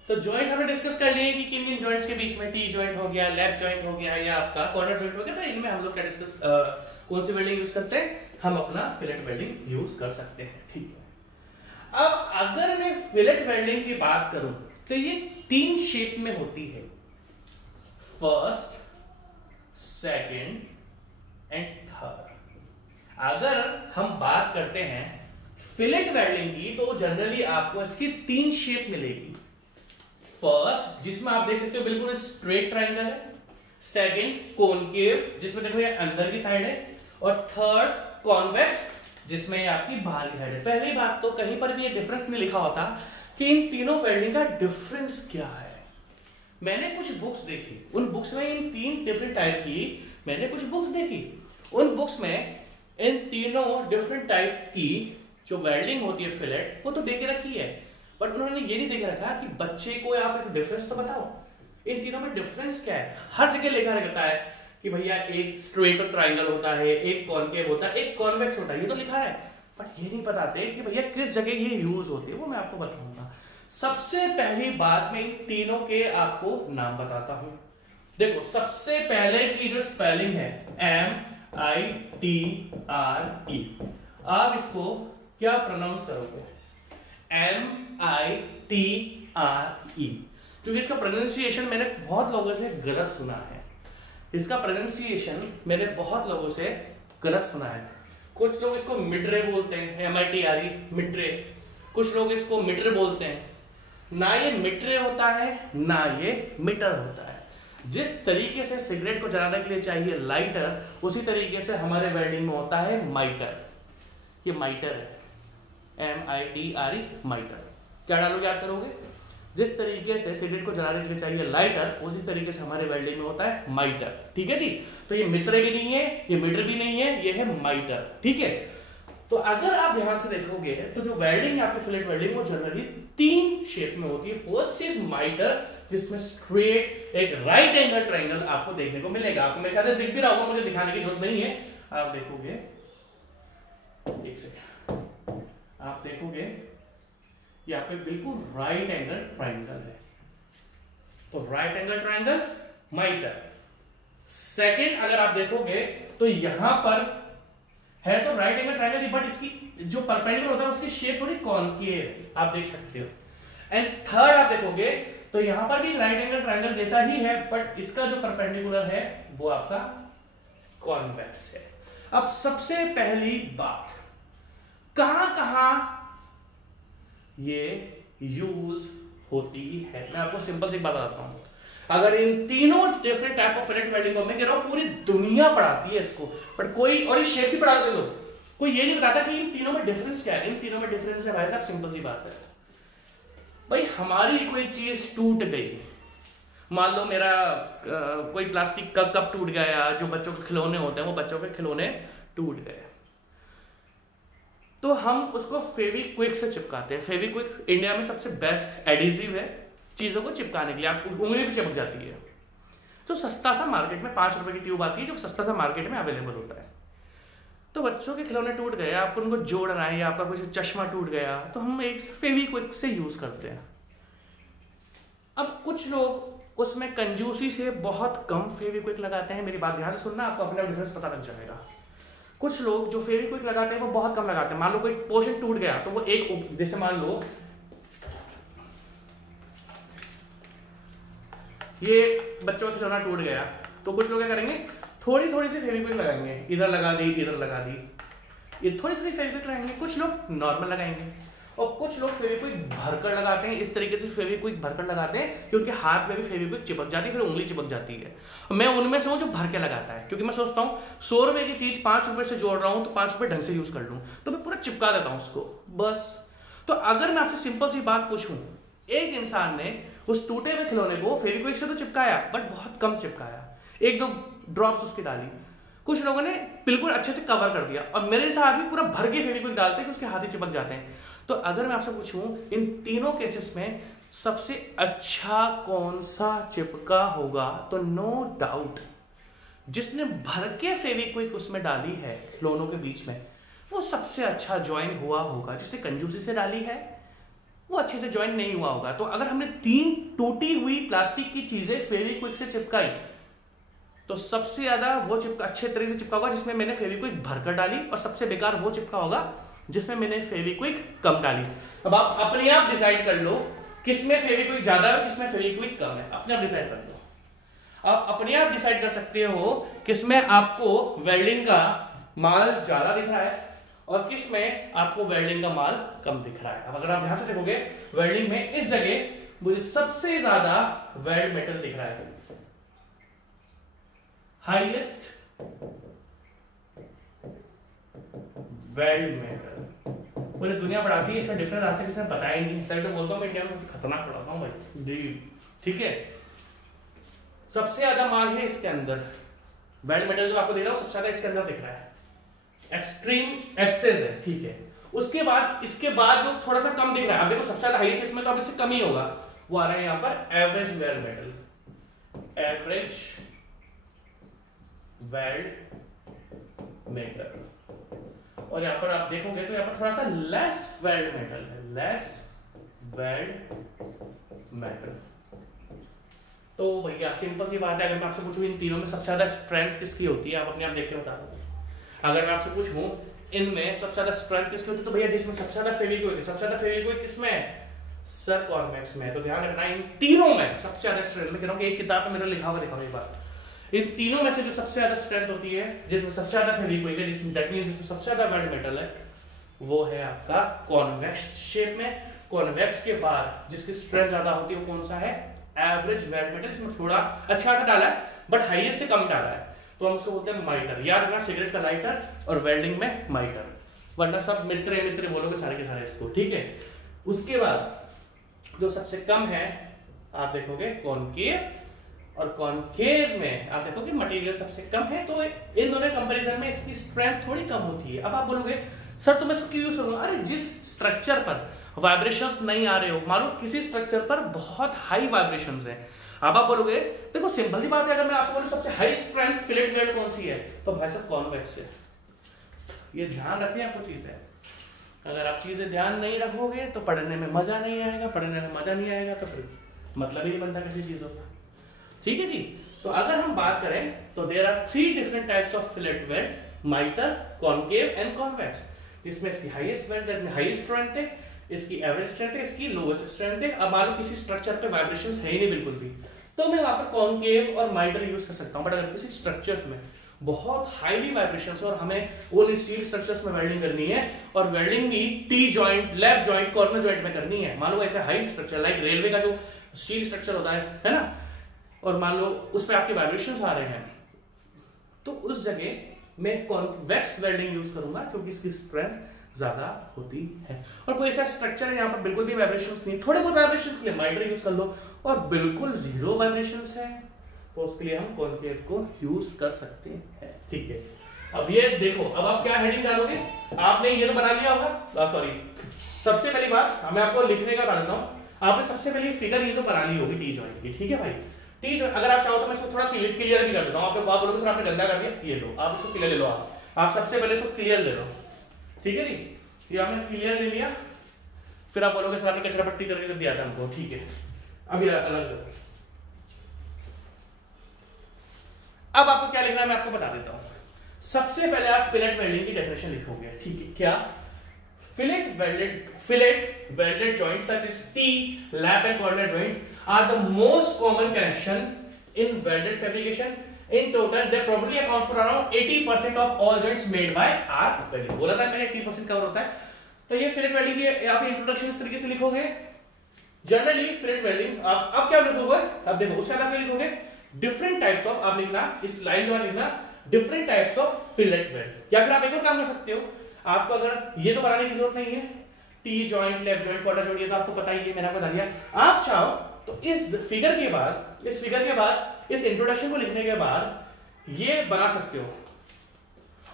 तो जॉइंट्स हमने डिस्कस कर लिए कि किन किन जॉइंट्स के बीच में, टी जॉइंट हो गया, लैप जॉइंट हो गया, या आपका कॉर्नर जॉइंट हो गया, तो इनमें हम लोग क्या डिस्कस, कौन सी वेल्डिंग यूज करते हैं, हम अपना फिलेट वेल्डिंग यूज कर सकते हैं, ठीक है। अब अगर मैं फिलेट वेल्डिंग की बात करूं तो ये 3 शेप में होती है, फर्स्ट, सेकंड एंड थर्ड। अगर हम बात करते हैं फिलेट वेल्डिंग की तो जनरली आपको इसकी 3 शेप मिलेगी। फर्स्ट, जिसमें आप देख सकते हो बिल्कुल स्ट्रेट ट्रायंगल है, सेकंड कॉनकेव, जिसमें देखो ये अंदर की साइड है, और थर्ड कॉन्वेक्स, जिसमें ये आपकी बाहर की साइड है। पहली बात तो कहीं पर भी ये डिफरेंस नहीं लिखा होता कि इन तीनों वेल्डिंग का डिफरेंस क्या है। मैंने कुछ बुक्स देखी, उन बुक्स में इन 3 डिफरेंट टाइप की मैंने कुछ बुक्स देखी, उन बुक्स में इन तीनों डिफरेंट टाइप की जो वेल्डिंग होती है फिलेट, वो तो देके रखी है, बट उन्होंने ये नहीं देके रखा कि बच्चे को आप एक डिफरेंस तो बताओ, इन तीनों में डिफरेंस क्या है। हर जगह लिखा रहता है कि भैया एक स्ट्रेट ट्रायंगल होता है, एक कॉनकेव होता है, एक कॉन्वेक्स होता है, ये तो लिखा है, बट ये नहीं बताते कि भैया किस जगह ये यूज होती है, वो मैं आपको बताऊंगा। सबसे पहली बात मैं इन तीनों के आपको नाम बताता हूं। देखो सबसे पहले की जो स्पेलिंग है MITRE, आप इसको क्या प्रोनाउंस करोगे, MITRE, क्योंकि इसका प्रोनाउंसिएशन मैंने बहुत लोगों से गलत सुना है, इसका प्रोनाउंसिएशन मैंने बहुत लोगों से गलत सुना है। कुछ लोग इसको मिड्रे बोलते हैं, MITRE मिड्रे, कुछ लोग इसको मिटर बोलते हैं। ना ये मिट्रे होता है ना ये मीटर होता है। जिस तरीके से सिगरेट को जलाने के लिए चाहिए लाइटर, उसी तरीके से हमारे वेल्डिंग में होता है माइटर। ये माइटर है, MITRE माइटर। क्या डालोगे, याद करोगे, जिस तरीके से सिगरेट को जलाने के लिए चाहिए लाइटर, उसी तरीके से हमारे वेल्डिंग में होता है माइटर। ठीक है जी, तो ये मित्र भी नहीं है, ये मीटर भी नहीं है, ये है माइटर। ठीक है, तो अगर आप ध्यान से देखोगे तो जो वेल्डिंग है आपकी फिलेट वेल्डिंग वो जनरली 3 शेप में होती है। फर्स्ट इज माइटर, जिसमें स्ट्रेट एक राइट एंगल ट्रायंगल आपको देखने को मिलेगा। आपको मेरे ख्याल से दिख भी रहा होगा, मुझे दिखाने की जरूरत नहीं है। आप देखोगे, एक सेकंड, आप देखोगे यहाँ पे बिल्कुल राइट एंगल ट्रायंगल है, तो राइट एंगल ट्रायंगल माइटर। सेकंड अगर आप देखोगे तो यहां पर है तो राइट एंगल ट्रायंगल, बट इसकी जो परपेंडिकुलर होता है उसकी शेप थोड़ी कॉनकेव, आप देख सकते हो। एंड थर्ड आप देखोगे तो यहां पर भी राइट एंगल ट्रायंगल जैसा ही है, बट इसका जो परपेंडिकुलर है वो आपका कॉन्वेक्स है। अब सबसे पहली बात, कहां ये यूज होती है, मैं आपको सिंपल सी बात बताता हूं। अगर इन तीनों different type of fillet welding को मैं कह रहा हूं पूरी दुनिया पढ़ाती है इसको, बट कोई, और ये शेप भी पढ़ाते हैं लोग, कोई ये नहीं बताता कि इन तीनों में डिफरेंस क्या है। इन तीनों में डिफरेंस है भाई साहब, सिंपल सी बात है भाई, हमारी कोई चीज टूट गई, मान लो मेरा कोई प्लास्टिक का कप टूट गया, जो बच्चों के खिलौने होते हैं वो बच्चों के खिलौने टूट गए, तो हम उसको फेविक्विक से चिपकाते हैं। फेविक्विक इंडिया में सबसे बेस्ट एडिसिव है चीजों को चिपकाने के लिए, आप उंगली भी चिपक जाती है। तो सस्ता सा मार्केट में 5 रुपए की ट्यूब आती है, जो सस्ता सा मार्केट में अवेलेबल होता है। तो बच्चों के खिलौने टूट गए, आपको उनको जोड़ना है, या आपका कुछ चश्मा टूट गया, तो हम एक फेविक्विक से यूज करते हैं। अब कुछ लोग उसमें कंजूसी से बहुत कम फेविक्विक लगाते हैं, मेरी बात ध्यान से सुनना, आपको अपना डिफरेंस पता लग जाएगा। कुछ लोग जो फेविक्विक लगाते हैं वो बहुत कम लगाते हैं। मान लो कोई पोर्शन टूट गया तो वो एक, जैसे मान लो ये बच्चों का खिलौना टूट गया, तो कुछ लोग क्या करेंगे, थोड़ी थोड़ी सी फेविक्विक लगाएंगे, इधर लगा दी, इधर लगा दी, ये थोड़ी थोड़ी फेविक्विक लगाएंगे। कुछ लोग नॉर्मल लगाएंगे, और कुछ लोग फेविक्विक भरकर लगाते हैं। इस तरीके से फेविक्विक भरकर लगाते हैं कि उनके हाथ में भी फेविक्विक चिपक जाती है, फिर उंगली चिपक जाती है। मैं उनमें से हूं जो भर के लगाता है, क्योंकि मैं सोचता हूं 100 रुपए की चीज 5 रुपए से जोड़ रहा हूं तो 5 रुपए ढंग से यूज कर लूं, तो मैं पूरा चिपका देता हूं उसको बस। तो अगर मैं आपसे सिंपल सी बात पूछूं, एक इंसान ने उस टूटे हुए खिलौने को फेविक्विक से तो चिपकाया, बट बहुत कम चिपकाया, 1-2 ड्रॉप्स उसकी डाली। कुछ लोगों ने बिल्कुल अच्छे से कवर कर दिया, और मेरे साथ भी पूरा भर के फेविक्विक डालते हैं कि उसके हाथ ही चिपक जाते हैं। तो अगर मैं आपसे पूछूं इन तीनों केसेस में सबसे अच्छा कौन सा चिपका होगा, तो नो डाउट जिसने भर के फेविक्विक उसमें डाली है खिलौनों के बीच में, वो सबसे अच्छा ज्वाइन हुआ होगा। जिसने कंजूसी से डाली है वो अच्छे से ज्वाइन नहीं हुआ होगा। तो अगर हमने 3 टूटी हुई प्लास्टिक की चीजें फेविक्विक से चिपकाई, तो सबसे ज्यादा वो चिपका अच्छे तरीके से चिपका होगा जिसमें मैंने फेविक्विक भरकर डाली, और सबसे बेकार वो चिपका होगा जिसमें मैंने फेविक्विक कम डाली। अब आप अपने आप डिसाइड कर लो किसमें फेविक्विक ज्यादा है, किसमें फेविक्विक कम है, अपने आप डिसाइड कर लो। आप अपने आप डिसाइड कर सकते हो किसमें आपको वेल्डिंग का माल ज्यादा दिख रहा है और किसमें आपको वेल्डिंग का माल कम दिख रहा है। अब अगर आप ध्यान से देखोगे, वेल्डिंग में इस जगह मुझे सबसे ज्यादा वेल्ड मेटल दिख रहा है, हाईएस्ट वेल्ड मेटल। पूरी दुनिया पढ़ाती है, इसका डिफरेंस आज तक किसी ने बताया ही नहीं। तभी तो बोलता हूं मैं इंडिया में खतरनाक पढ़ाता हूं भाई जी, ठीक है। सबसे ज्यादा माल है इसके अंदर, वेल्ड मेटल जो आपको दिख रहा है सबसे ज्यादा इसके अंदर दिख रहा है, एक्सट्रीम एक्सेस है, ठीक है। उसके बाद इसके बाद जो थोड़ा सा कम दिख रहा है, आप देखो सबसे ज्यादा हाईएस्ट इसमें तो अब इससे कम ही होगा, वो आ रहा है यहां पर average weld metal, average weld metal. और यहां पर आप देखोगे तो यहां पर थोड़ा सा लेस वेल्ड मेटल है, लेस वेल्ड मेटल। तो भैया सिंपल सी बात है, अगर मैं आपसे पूछूं इन तीनों में सबसे ज्यादा स्ट्रेंथ किसकी होती है, आप अपने आप देख के बता दो। अगर मैं आपसे पूछूं इनमें सबसे ज्यादा स्ट्रेंथ किसकी होती है, तो भैया जिसमें सबसे ज्यादा फेविक्विक है, सबसे ज्यादा फेविक्विक किसमें है, सर कॉन्वेक्स में। तो ध्यान रखना इन तीनों में सबसे ज्यादा स्ट्रेंथ, मैं कह रहा हूं कि एक किताब में मेरा लिखा हुआ एक बार, इन तीनों में से जो सबसे ज्यादा स्ट्रेंथ होती है, जिसमें सबसे ज्यादा फेविक्विक है, जिसमें दैट मींस जिसमें सबसे ज्यादा वेल्ड मेटल है, वो है आपका कॉन्वेक्स शेप में। कॉन्वेक्स के बाद जिसकी स्ट्रेंथ ज्यादा होती है वो कौन सा है, एवरेज वेल्ड मेटल। इसमें थोड़ा अच्छा खासा डाला है बट हाईएस्ट से कम डाला है, तो हम उसको बोलते हैं माइटर। याद रखना, सिगरेट का लाइटर और वेल्डिंग में माइटर। वरना सब मित्र मित्र बोलोगे सारे के सारे इसको, ठीक है। उसके बाद जो सबसे कम है आप देखोगे कॉनकेव, और कॉनकेव में आप देखोगे मटेरियल सबसे कम है, तो इन दोनों कंपैरिजन में इसकी स्ट्रेंथ थोड़ी कम होती है। अब आप बोलोगे सर तो मैं इसको क्यों यूज करूंगा? अरे जिस स्ट्रक्चर पर वाइब्रेशंस नहीं आ रहे हो, मानो किसी स्ट्रक्चर पर बहुत हाई वाइब्रेशंस है, अब आप बोलोगे देखो सिंपल सी बात है, अगर मैं आपको बोलूं सबसे हाई स्ट्रेंथ फिलेट वेल्ड कौन सी है, तो भाई साहब कॉन्वेक्स है। ये ध्यान रखिए आपको चीजें, अगर आप चीजें ध्यान नहीं रखोगे तो पढ़ने में मजा नहीं आएगा, पढ़ने में मजा नहीं आएगा तो फिर मतलब ही नहीं बनता किसी चीजों का, ठीक है जी। तो अगर हम बात करें तो there are 3 different types of fillet weld, miter, concave and convex. इसमें इसकी हाईएस्ट वेल्ड हाईएस्ट स्ट्रेंथ है, इसकी एवरेज स्ट्रेंथ है, इसकी लोएस्ट स्ट्रेंथ है। अब मान लो किसी स्ट्रक्चर पे वाइब्रेशंस है ही नहीं बिल्कुल भी, तो मैं वहां पर कॉनकेव और माइटर यूज कर सकता हूं। बट अगर किसी स्ट्रक्चर्स में बहुत हाईली वाइब्रेशंस है और हमें वो स्टील स्ट्रक्चर्स में वेल्डिंग करनी है, और वेल्डिंग भी T joint, lap joint, corner joint में करनी है, मान लो ऐसे हाई स्ट्रक्चर लाइक रेलवे का जो स्टील स्ट्रक्चर होता है ना, और मान लो उस पर आपके वाइब्रेशंस आ रहे हैं, तो उस जगह मैं कॉन्वेक्स वेल्डिंग यूज करूंगा क्योंकि इसकी स्ट्रेंथ ज्यादा होती है। और कोई ऐसा स्ट्रक्चर है यहाँ पर बिल्कुल भी वाइब्रेशंस नहीं, थोड़े बहुत वाइब्रेशंस के लिए माइटर यूज कर लो, और बिल्कुल जीरो वाइब्रेशंस है तो उसके लिए हम कॉनकेव को यूज कर सकते हैं, ठीक है। अब ये देखो, अब आप क्या हेडिंग डालोगे, आपने ये तो बना लिया होगा, सॉरी सबसे पहली बात मैं आपको लिखने का बता देता हूँ, आपने सबसे पहले फिगर ये तो बना ली होगी टी जॉइंट की, ठीक है भाई। टी जॉइंट अगर आप चाहो तो मैं इसको थोड़ा क्लियर भी कर देता हूँ, आपको बात बोलोगे सर आपने गंदा कर दिया, ये लो आप इसको क्लियर ले लो, आप सबसे पहले इसको क्लियर ले लो, ठीक है जी। ये आपने क्लियर ले लिया, फिर आप बोलोगे सर आपने कचरा पट्टी करके दिया था हमको, ठीक है। अब ये अलग लो, अब आपको क्या लिखना है मैं आपको बता देता हूं। सबसे पहले आप फिलेट वेल्डिंग की डेफिनेशन लिखोगे, ठीक है। क्या? Fillet welded joints such as T, lap and corner joints are the most common connection in welded fabrication. In total, they probably account for around 80% of all joints made by arc welding. बोला था मैंने 80% cover होता है। तो ये fillet welding की आप introduction इस तरीके से लिखोगे। जनरली फिलेट वेल्डिंग आप क्या लिखोगे, अब देखो उसके बाद आप लिखोगे डिफरेंट टाइप्स ऑफ, आप लिखना इस लाइन के बाद लिखना different types of fillet weld. या फिर आप एक और काम कर सकते हो, आपको अगर ये तो बनाने की जरूरत नहीं है, T joint, left joint, quarter joint, ये तो आपको पता ही है, मैंने आपको बता दिया। आप चाहो तो इस फिगर के बाद इस इंट्रोडक्शन को लिखने के बाद ये बना सकते हो,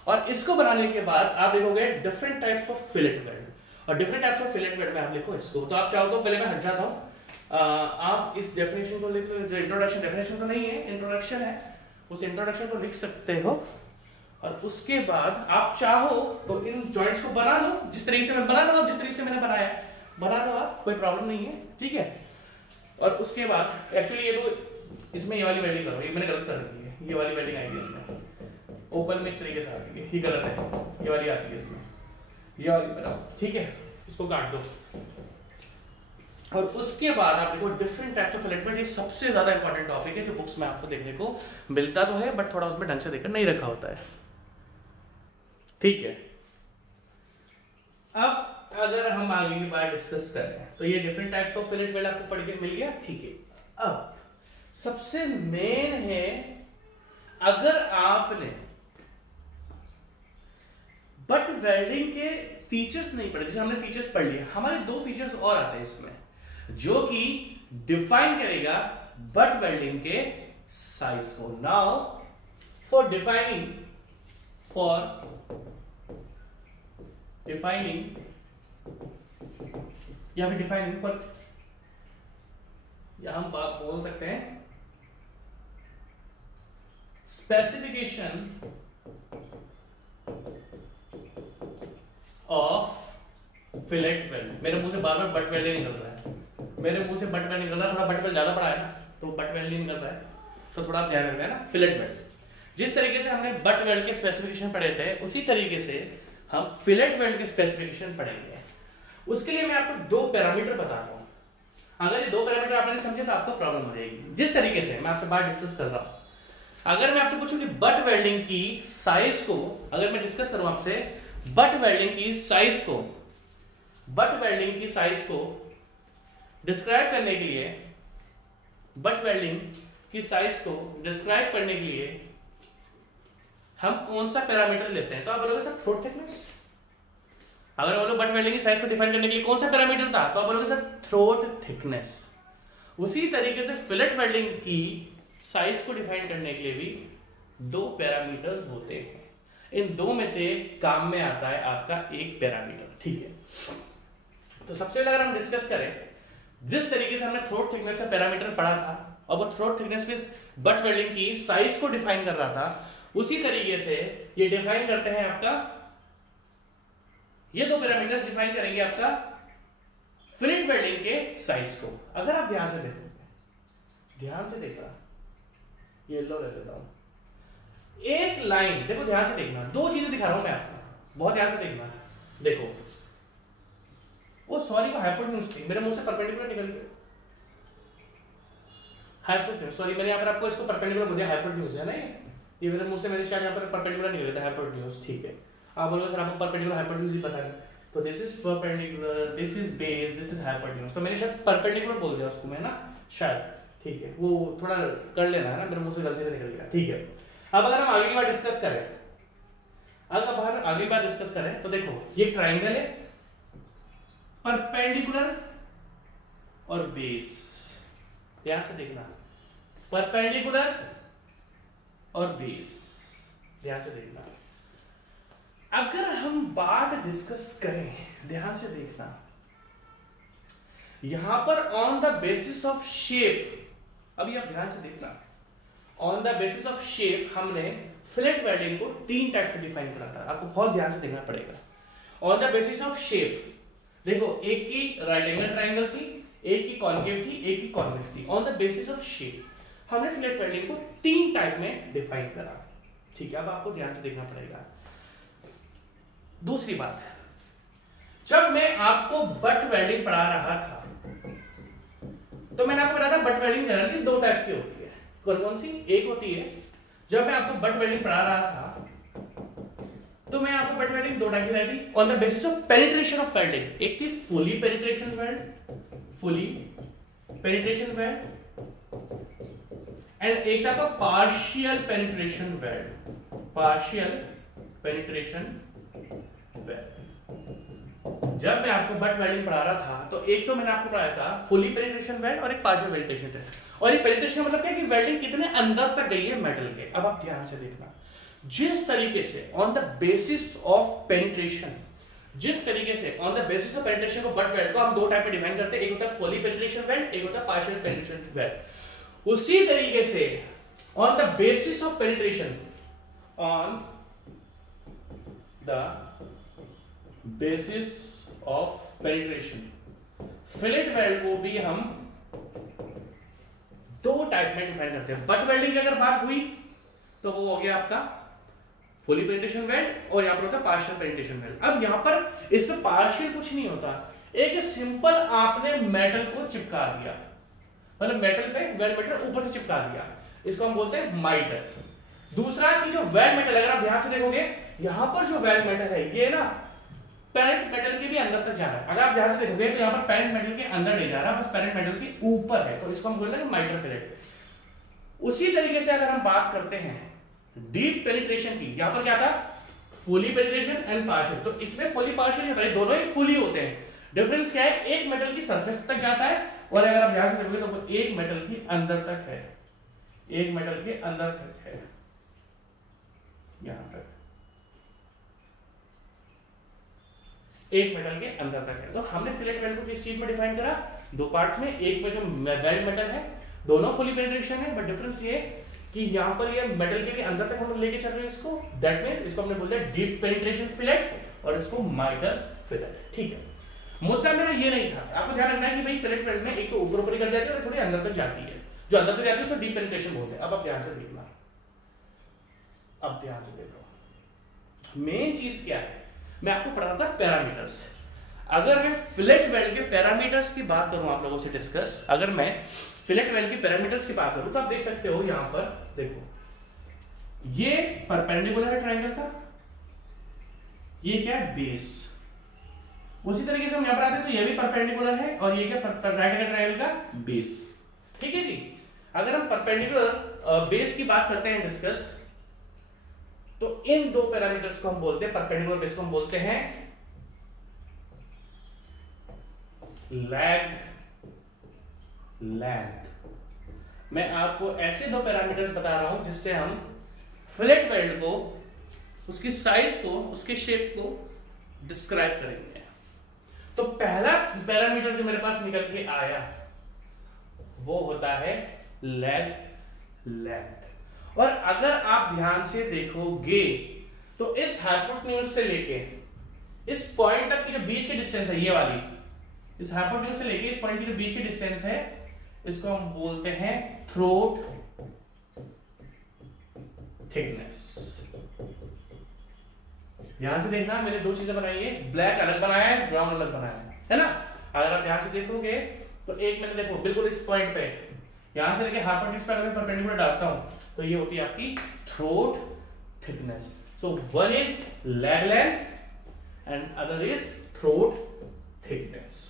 और इसको बनाने के बाद आप लिखोगे different types of fillet weld, और different types of fillet weld में आप लिखो इसको। तो आप चाहो तो पहले मैं हट जाता हूं, आप इस डेफिनेशन को लिख लो, जो इंट्रोडक्शन, डेफिनेशन तो नहीं है, इंट्रोडक्शन है, उस इंट्रोडक्शन को लिख सकते हो, और उसके बाद आप चाहो तो इन जॉइंट्स को बना लो जिस तरीके से मैं बना रहा हूं, जिस तरीके से मैंने बनाया है बना दो आप, कोई प्रॉब्लम नहीं है, ठीक है। और उसके बाद एक्चुअली ये तो इसमें ये वाली वेल्डिंग करो, ये मैंने गलत कर दी है, ये वाली वेल्डिंग आएगी इसमें, ओपन में इस तरीके से आती है, ये गलत है, ये वाली आती है इसमें, ये वाली बनाओ, ठीक है, इसको काट दो। और उसके बाद आप देखो different types of fillet weld, ये सबसे ज्यादा इंपॉर्टेंट टॉपिक है जो बुक्स में आपको देखने को मिलता तो है, बट थोड़ा उसमें ढंग से देखकर नहीं रखा होता है, ठीक है। अब अगर हम आगे की बात डिस्कस करें तो ये different types of fillet weld आपको पढ़ के मिल गया, ठीक है। अब सबसे मेन है, अगर आपने बट वेल्डिंग के फीचर्स नहीं पढ़े, जैसे हमने फीचर्स पढ़ लिए, हमारे 2 फीचर्स और आते हैं इसमें जो कि डिफाइन करेगा बट वेल्डिंग के साइज को। नाउ फॉर डिफाइनिंग या फिर डिफाइनिंग पर, या हम बात बोल सकते हैं स्पेसिफिकेशन ऑफ फिलेट वेल्ड। मेरे मुंह से बार बार बट वेल्ड निकल रहा है, मेरे मुंह से बट वेल्ड निकल रहा है, थोड़ा बट वेल्ड ज्यादा पड़ा है ना, तो बट वेल्ड निकल रहा है, तो थोड़ा ध्यान रखना है ना। फिलेट वेल्ड जिस तरीके से हमने बट वेल्ड के स्पेसिफिकेशन पढ़े थे, उसी तरीके से हम फिलेट वेल्ड के स्पेसिफिकेशन पढ़ेंगे। उसके लिए मैं आपको 2 पैरामीटर बता रहा हूं, अगर ये 2 पैरामीटर आपने समझे तो आपको प्रॉब्लम हो जाएगी। जिस तरीके से मैं आपसे बात डिस्कस कर रहा हूं, अगर मैं आपसे पूछूं कि बट वेल्डिंग की साइज को, अगर मैं डिस्कस करूं आपसे बट वेल्डिंग की साइज को डिस्क्राइब करने के लिए, बट वेल्डिंग की साइज को डिस्क्राइब करने के लिए हम कौन सा पैरामीटर लेते हैं, तो आप बोलोगे सर थ्रोट थिकनेस, अगर बोलो बट वेल्डिंग की साइज को डिफाइन करने के लिए कौन सा पैरामीटर था, तो आप बोलोगे सर थ्रोट थिकनेस। उसी तरीके से फिलेट वेल्डिंग की साइज को डिफाइन करने के लिए भी दो पैरामीटर्स होते हैं। इन दो में से काम में आता है आपका एक पैरामीटर, ठीक है। तो सबसे पहले अगर हम डिस्कस करें, जिस तरीके से हमने थ्रोट थिकनेस का पैरामीटर पढ़ा था और वो थ्रोट थिकनेस की बट वेल्डिंग की साइज को डिफाइन कर रहा था, उसी तरीके से ये डिफाइन करते हैं आपका, ये दो पैरामीटर्स डिफाइन करेंगे आपका फिलेट वेल्डिंग के साइज को। अगर आप ध्यान से देखोगे, ध्यान से देखना, ये लो ले लेता हूं, एक लाइन देखो, ध्यान से देखना, दो चीजें दिखा रहा हूं मैं आपको, बहुत ध्यान से देखना। देखो वो सॉरी वो हाइपोटेन्यूज थी, मेरे मुंह से परपेंडिकुलर निकल गई, हाइपोटेन्यूज, सॉरी मैंने यहाँ पर आपको इसको परपेंडिकुलर बोल दिया, हाइपोटेन्यूज है ना, ये मेरे मुंह से मेरे शायद यहाँ पर परपेंडिकुलर निकल गया था, हाइपोटेन्यूज, ठीक है। आप बोलोगे सर आपको परपेंडिकुलर हाइपोटेन्यूज ही पता नहीं, तो this is perpendicular, this is base, this is hypotenuse, तो मैंने शायद परपेंडिकुलर बोल दिया उसको मैं ना शायद, ठीक है, वो थोड़ा कर लेना है ना, मेरे मुंह से गलती से निकल गया, ठीक है। अब अगर हम आगे की बात डिस्कस करें, अगर आगे की बात डिस्कस करें तो देखो ये ट्राइंगल है, परपेंडिकुलर और बेस, ध्यान से देखना, परपेंडिकुलर और बेस, ध्यान से देखना। अगर हम बात डिस्कस करें, ध्यान से देखना, यहां पर on the basis of shape, अभी आप ध्यान से देखना, on the basis of shape हमने फिलेट वेल्डिंग को तीन टाइप से डिफाइन करा था, आपको बहुत ध्यान से देखना पड़ेगा। On the basis of shape देखो, एक की राइट एंगल ट्राइंगल थी, एक की कॉन्केव थी, एक की कॉन्वेक्स थी। On the basis of shape हमने फिलेट वेल्डिंग को तीन टाइप में डिफाइन करा, ठीक है। अब आपको ध्यान से देखना पड़ेगा। दूसरी बात, जब मैं आपको बट वेल्डिंग पढ़ा रहा था तो मैंने आपको बताया था बट वेल्डिंग जनरली दो टाइप की होती है, कौन कौन सी? एक होती है, जब मैं आपको बट वेल्डिंग पढ़ा रहा था तो मैं आपको बट वेल्डिंग दो टाइप की बताई थी, on the basis of penetration of welding. एक थी fully penetration weld, fully penetration weld, and एक था partial penetration weld, partial penetration weld. जब मैं आपको बट वेल्डिंग पढ़ा रहा था तो एक तो मैंने आपको पढ़ाया था फुली पेनिट्रेशन वेल्ड और एक पार्शियल पेनिट्रेशन वेल्ड। और ये पेनिट्रेशन मतलब क्या है कि वेल्डिंग कितने अंदर तक गई है मेटल के। अब आप ध्यान से देखना, जिस तरीके से on the basis of penetration, जिस तरीके से on the basis of penetration को बट वेल्ड को हम दो टाइप में डिफाइन करते हैं, एक होता है फुली पेनिट्रेशन वेल्ड, एक होता है पार्शियल पेनिट्रेशन वेल्ड। उसी तरीके से on the basis of penetration, on the basis of penetration, fillet weld को भी हम दो टाइप में डिफाइन करते हैं। बट वेल्डिंग की अगर बात हुई तो वो हो गया आपका फुली पेनिट्रेशन वेल्ड और यहां पर होता है पार्शियल पेनिट्रेशन वेल्ड। अब यहां पर इसमें पार्शियल कुछ नहीं होता, एक सिंपल आपने मेटल को चिपका दिया, मतलब मेटल पे वेल्ड मेटल ऊपर से चिपका दिया, इसको हम बोलते हैं माइटर। दूसरा कि जो वेल्ड मेटल, अगर आप ध्यान से देखोगे यहां पर जो वेल्ड मेटल है ये ना पेरेंट मेटल के भी अंदर तक जा रहा है। अगर आप ध्यान से देखोगे तो यहाँ पर पेरेंट मेटल के अंदर नहीं जा रहा, बस पेरेंट मेटल के ऊपर है, तो इसको हम बोलते हैं माइटर फिलेट। उसी तरीके से अगर हम बात करते हैं डीप पेनिट्रेशन की, यहाँ पर क्या था फुली पेनिट्रेशन एंड पार्शियल, तो इसमें फुली पार्शियल होता है, दोनों ही फुली होते हैं। डिफरेंस क्या है, एक मेटल की सरफेस तक जाता है और अगर आप ध्यान से देखोगे तो वो एक मेटल की अंदर तक है, एक मेटल के अंदर तक है, यहां तक एक मेटल के अंदर तक है। तो हमने फिलेट वेल्ड को किस चीज में डिफाइन करा, दो पार्ट्स में, एक में जो वेल्ड मेटल है दोनों फुली पेनिट्रेशन है, बट डिफरेंस ये कि यहां पर ये मेटल के भी अंदर तक हम लेके चल रहे हैं इसको, दैट मींस इसको हमने बोलते हैं डीप पेनिट्रेशन फिलेट और इसको माइटर फिलेट, ठीक है। मुद्दा मेरा ये नहीं था, आपको ध्यान रखना है कि भाई फिलेट वेल्ड में एक तो ऊपर ऊपर कर जाती है और थोड़ी अंदर तक जाती है, जो अंदर तक जाती है उसको डीप पेनिट्रेशन बोलते हैं। अब आप ध्यान से देखना, अब ध्यान से देखो मेन चीज क्या है, मैं आपको पढ़ा था पैरामीटर्स। अगर मैं फिलेट वेल्ड के पैरामीटर्स की बात करूं आप लोगों से डिस्कस, अगर मैं फिलेट वेल्ड की पैरामीटर्स की बात करूं तो आप देख सकते हो यहां पर देखो ये परपेंडिकुलर है ट्रायंगल का, ये क्या है बेस। उसी तरीके से हम यहां पर आते हैं तो ये भी परपेंडिकुलर है और ये क्या राइट एंगल ट्रायंगल का बेस, ठीक है जी। अगर हम परपेंडिकुलर बेस की बात करते हैं डिस्कस, तो इन दो पैरामीटर्स को हम बोलते हैं, परपेंडिकुलर बेस को हम बोलते हैं लैग लेंथ। मैं आपको ऐसे दो पैरामीटर्स बता रहा हूं जिससे हम फिलेट वेल्ड को, उसकी साइज को, उसके शेप को डिस्क्राइब करेंगे। तो पहला पैरामीटर जो मेरे पास निकल के आया वो होता है लैग लेंथ। और अगर आप ध्यान से देखोगे तो इस हाइपोटेन्यूज से लेके इस पॉइंट तक की जो बीच की डिस्टेंस है, ये वाली, इस हाइपोटेन्यूज से लेके इस पॉइंट की जो बीच की डिस्टेंस है, इसको हम बोलते हैं थ्रोट थिकनेस। यहां से देखना, मैंने दो चीजें बनाई है, ब्लैक अलग बनाया है, ब्राउन अलग बनाया है ना। अगर आप ध्यान से देखोगे तो एक मैंने देखो बिल्कुल इस पॉइंट पे, यहां से लेके हाइपोटेन्यूज पे अगर परपेंडिकुलर डालता हूं तो ये होती है आपकी throat thickness. So one is lag length and other is throat thickness.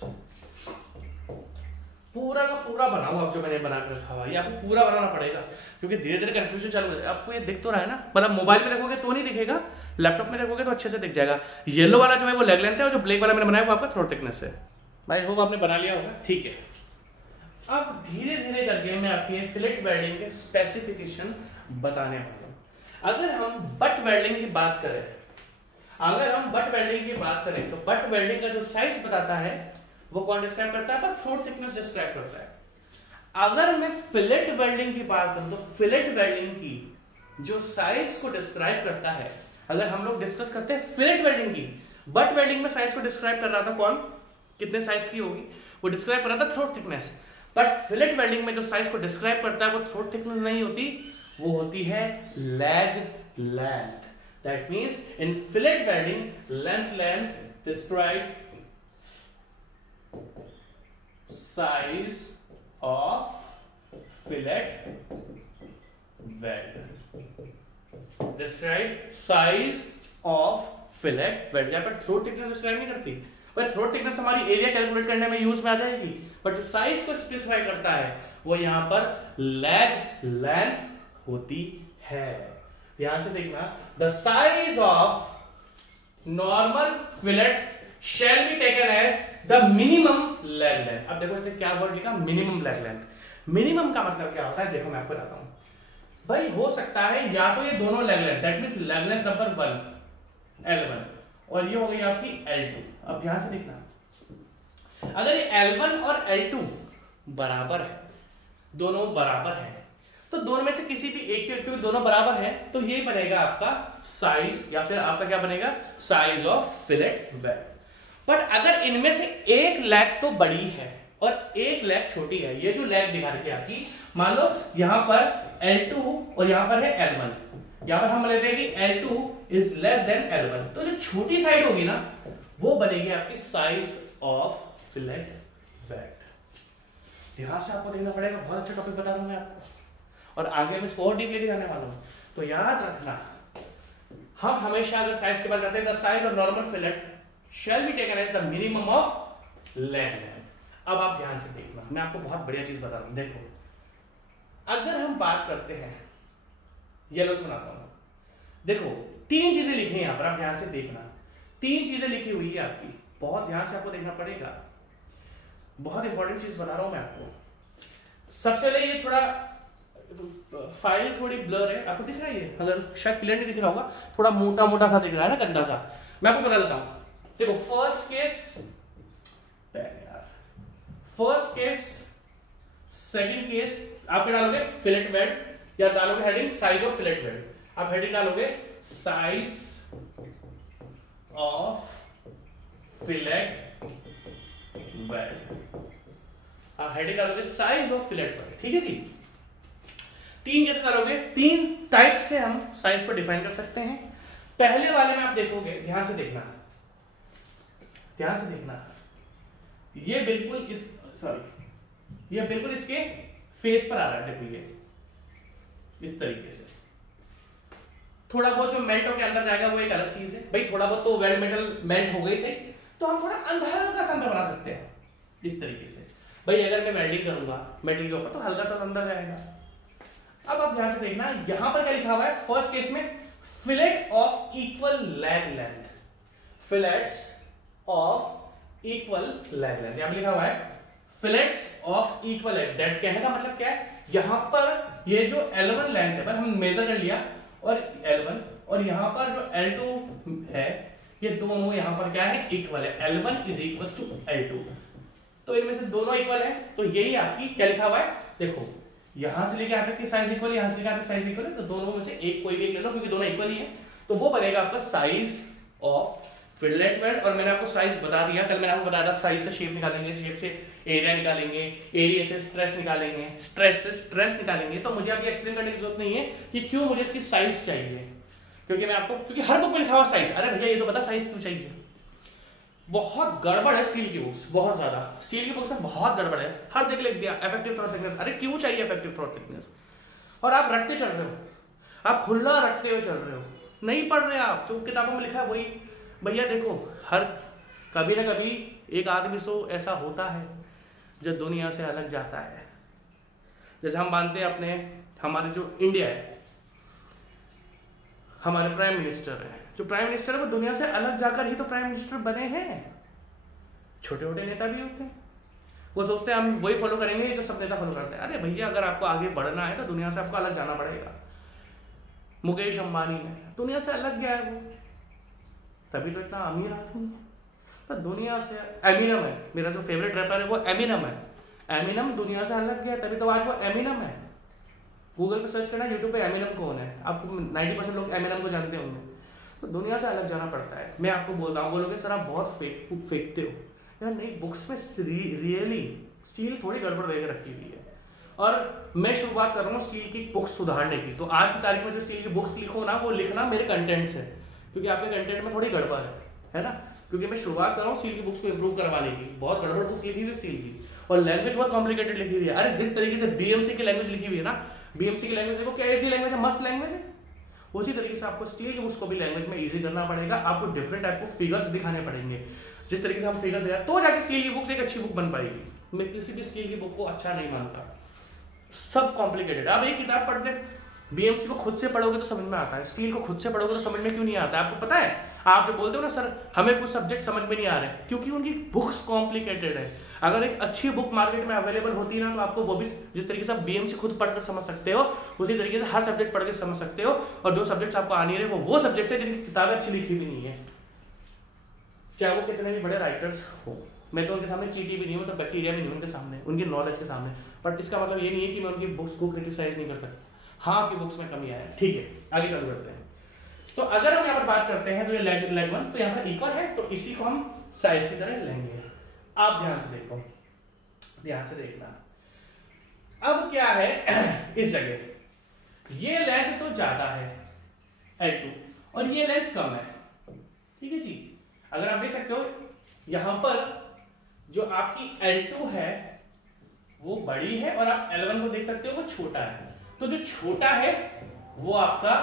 पूरा का पूरा बनाऊं अब जो मैंने बना कर रखा हुआ, ये आपको पूरा बनाना पड़ेगा क्योंकि धीरे धीरे कंफ्यूजन चालू हो जाएगा। आपको ये दिख तो रहा है ना, मतलब मोबाइल में देखोगे तो नहीं दिखेगा, लैपटॉप में देखोगे तो अच्छे से दिख जाएगा। येलो वाला जो है वो लेग लेंथ है और जो ब्लैक वाला मैंने बनाया वो आपका थ्रोट थिकनेस है। भाई होप आपने बना लिया होगा, ठीक है। अब धीरे धीरे करके मैं आपकी फिलेट वेल्डिंग के स्पेसिफिकेशन बताने वाला हूं। अगर हम बट वेल्डिंग की बात करें, तो बट वेल्डिंग का जो साइज बताता है वो कौन डिस्क्राइब करता है? थ्रोट थिकनेस डिस्क्राइब करता है। अगर मैं फिलेट वेल्डिंग की बात करूं तो फिलेट वेल्डिंग की जो साइज को डिस्क्राइब करता है, अगर हम लोग डिस्कस करते हैं फिलेट वेल्डिंग की, बट वेल्डिंग में साइज को डिस्क्राइब कर रहा था कौन, कितने साइज की होगी, वो डिस्क्राइब कर रहा था throat thickness. But fillet welding में जो साइज को डिस्क्राइब करता है वो थ्रोट थिकनेस नहीं होती, वो होती है lag length. That means in fillet welding length describe size of fillet weld, describe size of fillet weld। यहाँ पर थ्रोट थिकनेस डिस्क्राइब नहीं करती, पर थ्रोट थिकनेस तो हमारी एरिया कैलकुलेट करने में यूज में आ जाएगी, बट जो साइज को स्पेसिफाई करता है वो यहाँ पर लैग लेंथ होती है। ध्यान से देखना, the size of normal fillet shall be taken as the minimum leg length। अब देखो इसने क्या वर्ड लिखा, मिनिमम leg length। मिनिमम का मतलब क्या होता है, देखो मैं आपको बताता हूं भाई। हो सकता है या तो ये दोनों leg length, that means leg length number 1 L1 और ये हो गई आपकी L2। अब ध्यान से देखना, अगर ये L1 और L2 बराबर है, दोनों बराबर है, तो दोनों में से किसी भी एक के दोनों बराबर है तो ये बनेगा आपका साइज, या फिर आपका क्या बनेगा, size of fillet weld. But अगर इनमें से एक लैग तो बड़ी है और एक लैग छोटी है, ये जो लैग दिखा रही है आपकी, मान लो यहां पर L2 और यहां पर है L1, यहां पर हम लेते हैं कि L2 is less than L1, तो जो छोटी साइड होगी ना वो बनेगी आपकी साइज ऑफ फिलेट वेल्ड। ध्यान से आपको देखना पड़ेगा, बहुत अच्छा टॉपिक बता रहा हूं मैं आपको और आगे मैं इसको और डीप लेके जाने वाला हूं। तो याद रखना, हम हमेशा अगर साइज के बाद जाते हैं, the size of normal fillet shall be taken as the minimum of leg length। अब आप ध्यान से देखना, मैं आपको बहुत बढ़िया चीज बता रहा हूं। देखो अगर हम बात करते हैं, येलो से बनाता हूं, देखो तीन चीजें लिखी हैं यहां पर, आप ध्यान से देखना, तीन चीजें लिखी हुई है आपकी, बहुत ध्यान से आपको देखना पड़ेगा, बहुत इंपॉर्टेंट चीज बता रहा हूं मैं आपको। सबसे पहले ये थोड़ा फाइल थोड़ी ब्लर है, आपको दिख रहा है ये, अगर शायद क्लियर नहीं दिख रहा होगा, थोड़ा मोटा मोटा सा दिख रहा है ना, गंदा सा। मैं आपको बता देता हूं, देखो फर्स्ट केस, सेकंड केस, आप क्या डालोगे, फिलेट वेल्ड, या डालोगे heading size of fillet weld, आप हेडिंग डालोगे साइज ऑफ फिलेट वेल्ड, आप हेडिंग डालोगे साइज ऑफ फिलेट वेल्ड, ठीक है जी। तीन कैसे डालोगे, तीन टाइप से हम साइज को डिफाइन कर सकते हैं। पहले वाले में आप देखोगे, ध्यान से देखना, ये बिल्कुल ये बिल्कुल इसके फेस पर आ रहा है, देखो ये इस तरीके से। थोड़ा बहुत जो मेल्ट होकर अंदर जाएगा वो एक अलग चीज है भाई, थोड़ा बहुत तो वेल्ड मेटल मेल्ट हो गई सही, तो हम थोड़ा हल्का सा अंदर बना सकते हैं इस तरीके से भाई। अगर मैं वेल्डिंग करूंगा मेटल के ऊपर तो हल्का सा अंदर जाएगा। अब आप ध्यान से देखना, यहां पर क्या लिखा हुआ है, फर्स्ट केस में fillet of equal lag length, fillets of equal leg length, यहां लिखा हुआ है fillets of equal leg. That कहने का मतलब क्या है, यहां पर ये जो L1 लेंथ है, हम मेजर कर लिया, और L1 और यहां पर जो L2 है, ये दोनों यहां पर क्या है, इक्वल है। L1 is equal to L2, तो इनमें से दोनों इक्वल है, तो यही आपकी क्या लिखा हुआ है, देखो यहां से लेके यहाँ तक की साइज इक्वल है, यहां से लेके यहाँ तक साइज इक्वल है, तो दोनों में से एक कोई भी एक ले लो, क्योंकि दोनों इक्वल ही है, तो वो बनेगा आपका साइज ऑफ फिलेट वेल्ड। और मैंने आपको साइज बता दिया, कल मैंने आपको बताया था साइज से शेप निकालेंगे, शेप से एरिया निकालेंगे, एरिया से स्ट्रेस निकालेंगे, स्ट्रेस से स्ट्रेंथ निकालेंगे। तो मुझे अभी एक्सप्लेन करने की जरूरत नहीं है कि क्यों मुझे इसकी साइज चाहिए, क्योंकि मैं आपको, क्योंकि हर बुक में लिखा हुआ साइज, अरे भैया ये तो बता साइज क्यों चाहिए। बहुत गड़बड़ है स्टील की बुक्स, बहुत ज्यादा स्टील की बुक्स में बहुत गड़बड़ है, हर जगह लिख दिया इफेक्टिव थ्रॉट थिकनेस। अरे क्यों चाहिए इफेक्टिव थ्रॉट थिकनेस, और आप रटते चल रहे हो, आप खुला रटते हुए चल रहे हो, नहीं पढ़ रहे आप, जो किताबों में लिखा है वही। भैया देखो, हर कभी ना कभी एक आदमी तो ऐसा होता है जो दुनिया से अलग जाता है। जैसे हम मानते हैं अपने, हमारे जो इंडिया है, हमारे प्राइम मिनिस्टर है, जो प्राइम मिनिस्टर है वो दुनिया से अलग जाकर ही तो प्राइम मिनिस्टर बने हैं। छोटे छोटे नेता भी होते हैं, वो सोचते हैं हम वही फॉलो करेंगे जो सब नेता फॉलो करते हैं। अरे भैया अगर आपको आगे बढ़ना है तो दुनिया से आपको अलग जाना पड़ेगा। मुकेश अंबानी है, दुनिया से अलग गया है वो, तभी तो इतना अमीर आदमी है। तो दुनिया से एमिनम है, मेरा जो फेवरेट रैपर है वो एमिनम है, एमिनम दुनिया से अलग गया तभी तो आज वो एमिनम है। गूगल पे सर्च करना, यूट्यूब पे एमिनम कौन है, आपको 90% लोग एमिनम को जानते होंगे। तो दुनिया से अलग जाना पड़ता है। मैं आपको बोल रहा हूँ, बोलोगे सर आप बहुत फेंकते हो यार, नहीं, बुक्स में रियली स्टील थोड़ी गड़बड़ देकर रखी हुई है। और मैं शुरुआत कर रहा हूँ स्टील की बुक्स सुधारने की। तो आज की तारीख में जो स्टील की बुक्स लिखो ना, वो लिखना मेरे कंटेंट से, क्योंकि आपके कंटेंट में थोड़ी गड़बड़ है ना, क्योंकि मैं शुरुआत कर रहा हूँ स्टील की बुक्स को इंप्रूव करवाने की। बहुत गड़बड़ बुक्स लिखी हुई है स्टील की, और लैंग्वेज बहुत कॉम्प्लिकेटेड लिखी हुई है। अरे जिस तरीके से बीएमसी की लैंग्वेज लिखी हुई है ना, बीएमसी की लैंग्वेज देखो क्या ऐसी लैंग्वेज है, मस्त लैंग्वेज है। उसी तरीके से आपको स्टील की बुक्स को भी लैंग्वेज में इजी करना पड़ेगा। आपको डिफरेंट टाइप ऑफ फिगर्स दिखाने पड़ेंगे, जिस तरीके से हम फिगर्स दिखाएं तो जाके स्टील की बुक्स एक अच्छी बुक बन पाएगी। मैं किसी भी स्टील की बुक को अच्छा नहीं मानता, सब कॉम्प्लिकेटेड। आप एक किताब पढ़ते, बीएमसी को खुद से पढ़ोगे तो समझ में आता है, स्टील को खुद से पढ़ोगे तो समझ में क्यों नहीं आता है? आपको पता है, आप जो बोलते हो ना सर हमें कुछ सब्जेक्ट समझ में नहीं आ रहे, क्योंकि उनकी बुक्स कॉम्प्लिकेटेड है। अगर एक अच्छी बुक मार्केट में अवेलेबल होती है ना, तो आपको वो भी, जिस तरीके से आप बीएमसी खुद पढ़कर समझ सकते हो, उसी तरीके से हर सब्जेक्ट पढ़ के समझ सकते हो। और जो सब्जेक्ट्स आपको आ नहीं रहे वो सब्जेक्ट है जिनकी किताबें अच्छी लिखी भी नहीं है, चाहे वो कितने भी बड़े राइटर्स हो। मैं तो उनके सामने चीटी भी नहीं हूँ, तो बैक्टीरिया भी नहीं उनके सामने, उनकी नॉलेज के सामने। बट इसका मतलब ये नहीं है कि मैं उनकी बुक्स को क्रिटिसाइज नहीं कर सकता। हाँ, आपकी बुक्स में कमी है, ठीक है, आगे चालू करते हैं। तो अगर हम यहाँ पर बात करते हैं तो ये लेग वन तो यहाँ पर इक्वल है, तो इसी को हम साइज की तरह लेंगे। आप ध्यान से देखो, ध्यान से देखना। अब क्या है, इस जगह ये लेंथ तो ज्यादा है L2 और ये लेंथ कम है, ठीक है जी। अगर आप देख सकते हो यहां पर जो आपकी L2 है वो बड़ी है, और आप L1 को देख सकते हो वो छोटा है। तो जो छोटा है वो आपका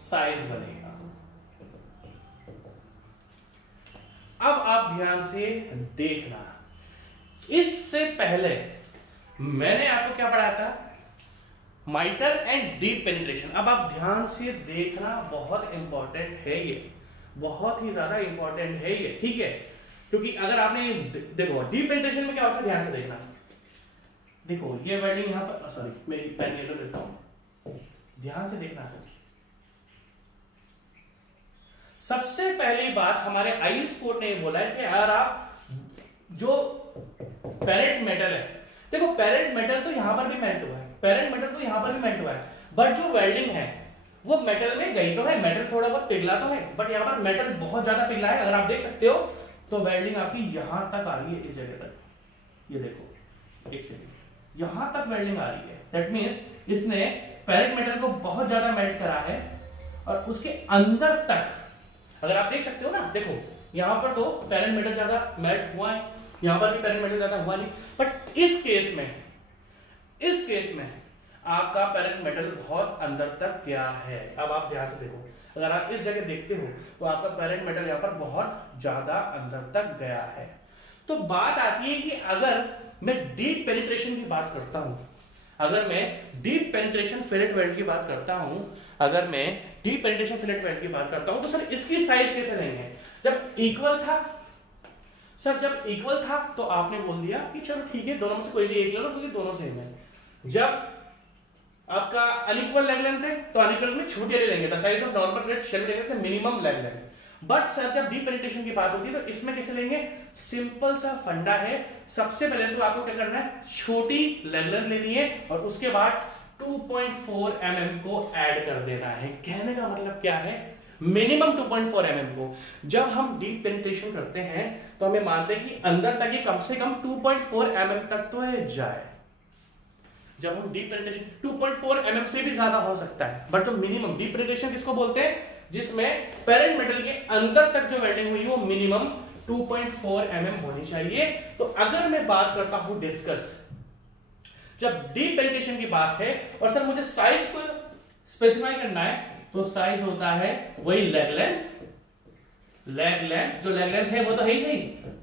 साइज बनेगा। अब आप ध्यान से देखना, इससे पहले मैंने आपको क्या पढ़ाया था, माइटर एंड डीप पेनिट्रेशन। अब आप ध्यान से देखना, बहुत इंपॉर्टेंट है ये, बहुत ही ज्यादा इंपॉर्टेंट है ये, ठीक है। क्योंकि अगर आपने देखो डीप पेनिट्रेशन में क्या होता है, ध्यान से देखना। देखो ये वेल्डिंग यहां पर, सॉरी मैं पेन ले लेता हूं, ध्यान से देखना है। सबसे पहली बात हमारे आईएस कोड ने बोला है कि अगर आप जो पेरेंट मेटल है, देखो पेरेंट मेटल तो यहां पर भी मेल्ट हुआ है, पेरेंट मेटल तो यहां पर भी मेल्ट हुआ है, बट जो वेल्डिंग है वो मेटल में गई तो है, मेटल थोड़ा बहुत पिघला तो है, बट यहां पर मेटल बहुत ज्यादा पिघला है। अगर आप देख सकते हो तो वेल्डिंग आपकी यहां तक आ रही है, इस जगह तक, ये देखो एक सेकंड, यहां तक वेल्डिंग आ रही है। दैट मींस इसने पेरेंट मेटल को बहुत ज्यादा मेल्ट करा है, और उसके अंदर तक अगर आप देख सकते हो ना, देखो यहां पर तो पेरेंट मेटल ज्यादा मेल्ट हुआ है, यहां पर भी पेरेंट मेटल ज्यादा हुआ नहीं, बट इस केस में आपका पेरेंट मेटल बहुत अंदर तक गया है। अब आप ध्यान से देखो, अगर आप इस जगह देखते हो तो आपका पेरेंट मेटल यहां पर बहुत ज्यादा अंदर तक गया है। तो बात आती है कि अगर मैं डीप पेनिट्रेशन की बात करता हूं, अगर मैं डीप पेनिट्रेशन फिलेट वेल्ड की बात करता हूं, अगर मैं डीप पेनिट्रेशन फिलेट वेल्ड की बात करता हूं, तो सर इसकी साइज कैसे लेंगे? जब इक्वल था सर जब इक्वल था तो आपने बोल दिया कि चलो ठीक है दोनों में से कोई भी एक ले लो क्योंकि दोनों सेम है। जब आपका अनइक्वल लेग लेंथ है तो अनइक्वल में छोटी ले लेंगे, the size of normal fillet shall be taken as minimum leg length. But sir जब डीप पेनिट्रेशन की बात होती है तो इसमें कैसे लेंगे? सिंपल सा फंडा है, सबसे पहले तो आपको क्या करना है, छोटी लेग लेंथ लेनी है और उसके बाद 2.4 mm को ऐड कर देना है। कहने का मतलब क्या है, मिनिमम 2.4 mm को जब हम डीप पेनिट्रेशन करते हैं तो हमें मानते हैं कि अंदर तक ये कम से कम 2.4 mm तक तो जाए। जब हम डीप पेनिट्रेशन 2.4 mm से भी ज्यादा हो सकता है, बट जो मिनिमम डीप पेनिट्रेशन किसको बोलते हैं, जिसमें पेरेंट मेटल के अंदर तक जो वेल्डिंग हुई वो मिनिमम 2.4 mm होनी चाहिए। तो अगर मैं बात करता हूं डिस्कस, जब डीप पेनिट्रेशन की बात है और सर मुझे साइज को स्पेसिफाई करना है तो साइज होता है वही लेग लेंथ, जो लेग लेंथ है वो तो है ही सही,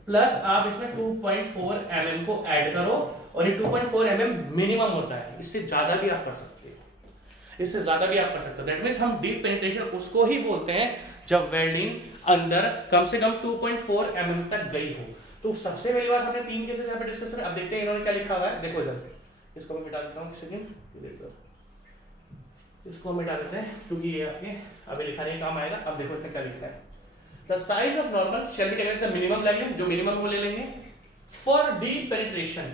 प्लस आप इसमें 2.4 mm को ऐड करो और ये 2.4 mm मिनिमम होता है, इससे ज्यादा भी आप कर सकते हो, इससे ज्यादा भी आप कर सकते हो। दैट मींस हम डीप पेनिट्रेशन उसको ही बोलते हैं जब वेल्डिंग अंदर कम से कम 2.4 mm तक गई हो। तो सबसे पहली बात हमने 3 केसेस यहां पे डिस्कस करें। अब देखते हैं इन्होंने क्या लिखा हुआ है, देखो इधर, इसको मैं मिटा देता हूं सेकंड, इसको मिटा देते हैं क्योंकि ये आपके अभी लिखा नहीं काम आएगा। अब देखो इसमें क्या लिखा है, the size of normal shall be taken as the minimum leg length, जो मिनिमम वो ले लेंगे for deep penetration,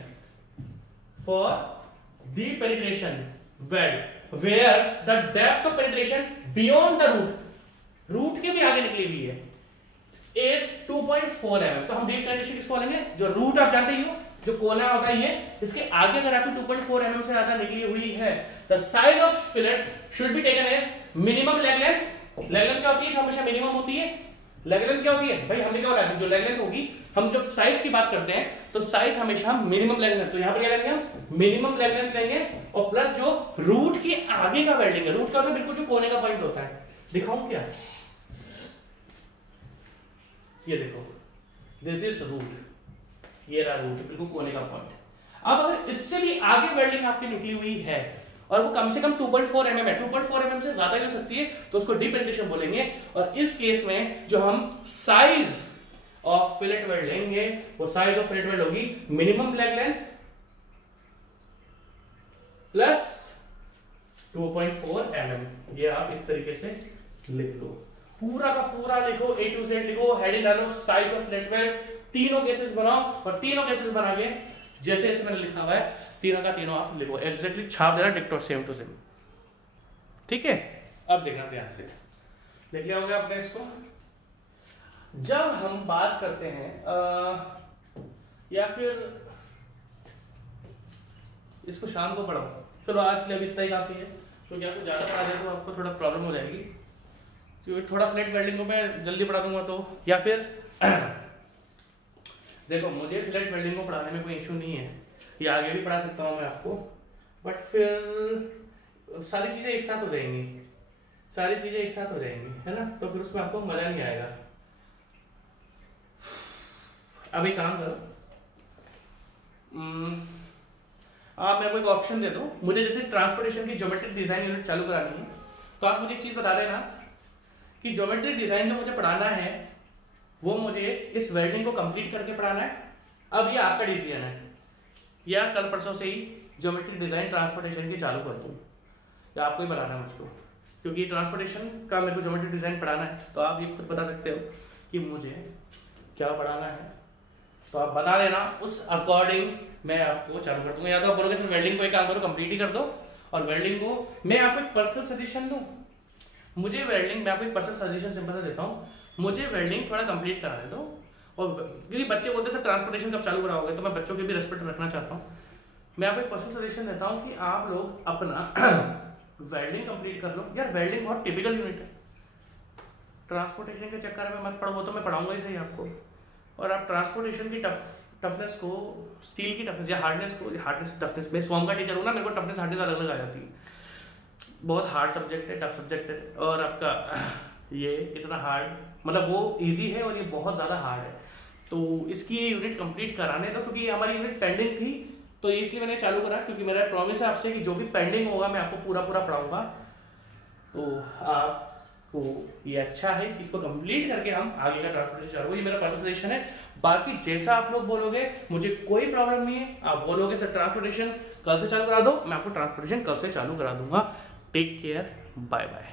for deep penetration weld where the depth of penetration beyond the root के भी आगे निकली हुई है, is 2.4 mm। तो हम डीप पेनिट्रेशन किसको लेंगे, जो रूट आप जानते ही हो, जो कोना होता है ये, इसके आगे अगर आपकी 2.4 mm से ज्यादा निकली हुई है, the size of fillet should be taken as minimum leg length। leg length क्या होती है, जो हमेशा मिनिमम होती है। leg length क्या होती है भाई, हमने क्या बोला, जो leg length होगी, हम जब साइज की बात करते हैं तो साइज हमेशा मिनिमम लेग लेंथ, तो यहां पर क्या करेंगे हम मिनिमम लेग लेंथ लेंगे और प्लस जो रूट के आगे का वेल्डिंग है, रूट का तो बिल्कुल जो कोने का पॉइंट होता है, दिखाऊं क्या, ये देखो दिस इज रूट, ये रहा रूट बिल्कुल कोने का पॉइंट। अब अगर इससे भी आगे वेल्डिंग आपकी निकली हुई है और वो कम से कम 2.4 mm है, 2.4 mm से ज्यादा भी हो सकती है, तो उसको डीप पेनिट्रेशन बोलेंगे। और इस केस में जो हम साइज ऑफ फिलेट वेल्ड लेंगे वो साइज ऑफ फिलेट वेल्ड होगी minimum leg length plus 2.4 mm। ये आप इस तरीके से लिख लो, पूरा का पूरा लिखो, A to Z लिखो, हेडिंग डालो, साइज ऑफ फिलेट वेल्ड, तीनों केसेस बनाओ और तीनों केसेस बना के जैसे जैसे मैंने लिखा हुआ है तीनों का तीनों आप लिखो, एग्जैक्टली छाप देना डिक्टो सेम टू सेम, ठीक है। अब देखना ध्यान से, देख लिया होगा आपने इसको। जब हम बात करते हैं या फिर इसको शाम को पढ़ाओ, चलो आज के लिए अभी इतना ही काफी है, क्योंकि आपको ज्यादा पढ़ा जाए तो आपको थोड़ा प्रॉब्लम हो जाएगी, क्योंकि थोड़ा फ्लैट वेल्डिंग को मैं जल्दी पढ़ा दूंगा तो, या फिर देखो मुझे फ्लैट वेल्डिंग को पढ़ाने में कोई इश्यू नहीं है, ये आगे भी पढ़ा सकता हूँ मैं आपको, बट फिर सारी चीजें एक साथ हो जाएंगी, सारी चीजें एक साथ हो जाएंगी, है ना, तो फिर उसमें आपको मजा नहीं आएगा। अब एक काम करो, आप मेरे को एक ऑप्शन दे दो, मुझे जैसे ट्रांसपोर्टेशन की ज्योमेट्रिक डिजाइन यूनिट चालू करानी है, तो आप मुझे एक चीज बता देना कि ज्योमेट्रिक डिजाइन जो मुझे पढ़ाना है वो मुझे इस वेल्डिंग को कंप्लीट करके पढ़ाना है। अब ये आपका डिसीजन है, या कल परसों से ही ज्योमेट्रिक डिजाइन ट्रांसपोर्टेशन की चालू कर दूं, या आपको ही बनाना है मुझको, क्योंकि ट्रांसपोर्टेशन का मेरे को ज्योमेट्रिक डिजाइन पढ़ाना है, तो आप ये खुद बता सकते हो कि मुझे क्या पढ़ाना है, तो आप बता देना, उस अकॉर्डिंग मैं आपको चालू कर दूंगा। या तो आप बोलोगे वेल्डिंग को एक काम करो कंप्लीट ही कर दो, और वेल्डिंग को मैं आपको एक पर्सनल सजेशन दूं, मुझे वेल्डिंग, मैं आपको एक पर्सनल सजेशन सिंपल देता हूँ, मुझे वेल्डिंग थोड़ा कंप्लीट कराने दो। और क्योंकि बच्चे बोलते हैं सर ट्रांसपोर्टेशन कब चालू कराओगे, तो मैं बच्चों की भी रेस्पेक्ट रखना चाहता हूँ, मैं आपको एक पर्सनल सजेशन देता हूँ कि आप लोग अपना वेल्डिंग कंप्लीट कर लो। यार वेल्डिंग बहुत टिपिकल यूनिट है, ट्रांसपोर्टेशन के चक्कर में मत पढ़ो, वो तो मैं पढ़ाऊंगा ही सही आपको। और आप ट्रांसपोर्टेशन की टफनेस को, स्टील की टफनेस या हार्डनेस को, हार्डनेस टफनेस, मैं स्वाम का टीचर हूँ ना, मेरे को टफनेस हार्डनेस अलग अलग आ जाती है, बहुत हार्ड सब्जेक्ट है, टफ सब्जेक्ट है, और आपका ये इतना हार्ड, मतलब वो इजी है और ये बहुत ज़्यादा हार्ड है, तो इसकी ये यूनिट कंप्लीट कराने दो, क्योंकि हमारी यूनिट पेंडिंग थी, तो इसलिए मैंने चालू करा, क्योंकि मेरा प्रॉमिस है आपसे कि जो भी पेंडिंग होगा मैं आपको पूरा पूरा पढ़ाऊंगा। तो आप तो ये अच्छा है, इसको कंप्लीट करके हम आगे का ट्रांसपोर्टेशन चालू, ये मेरा पर्सनल सजेशन है। बाकी जैसा आप लोग बोलोगे, मुझे कोई प्रॉब्लम नहीं है। आप बोलोगे सर ट्रांसपोर्टेशन कल से चालू करा दो, मैं आपको ट्रांसपोर्टेशन कल से चालू करा दूंगा। Take care, bye bye.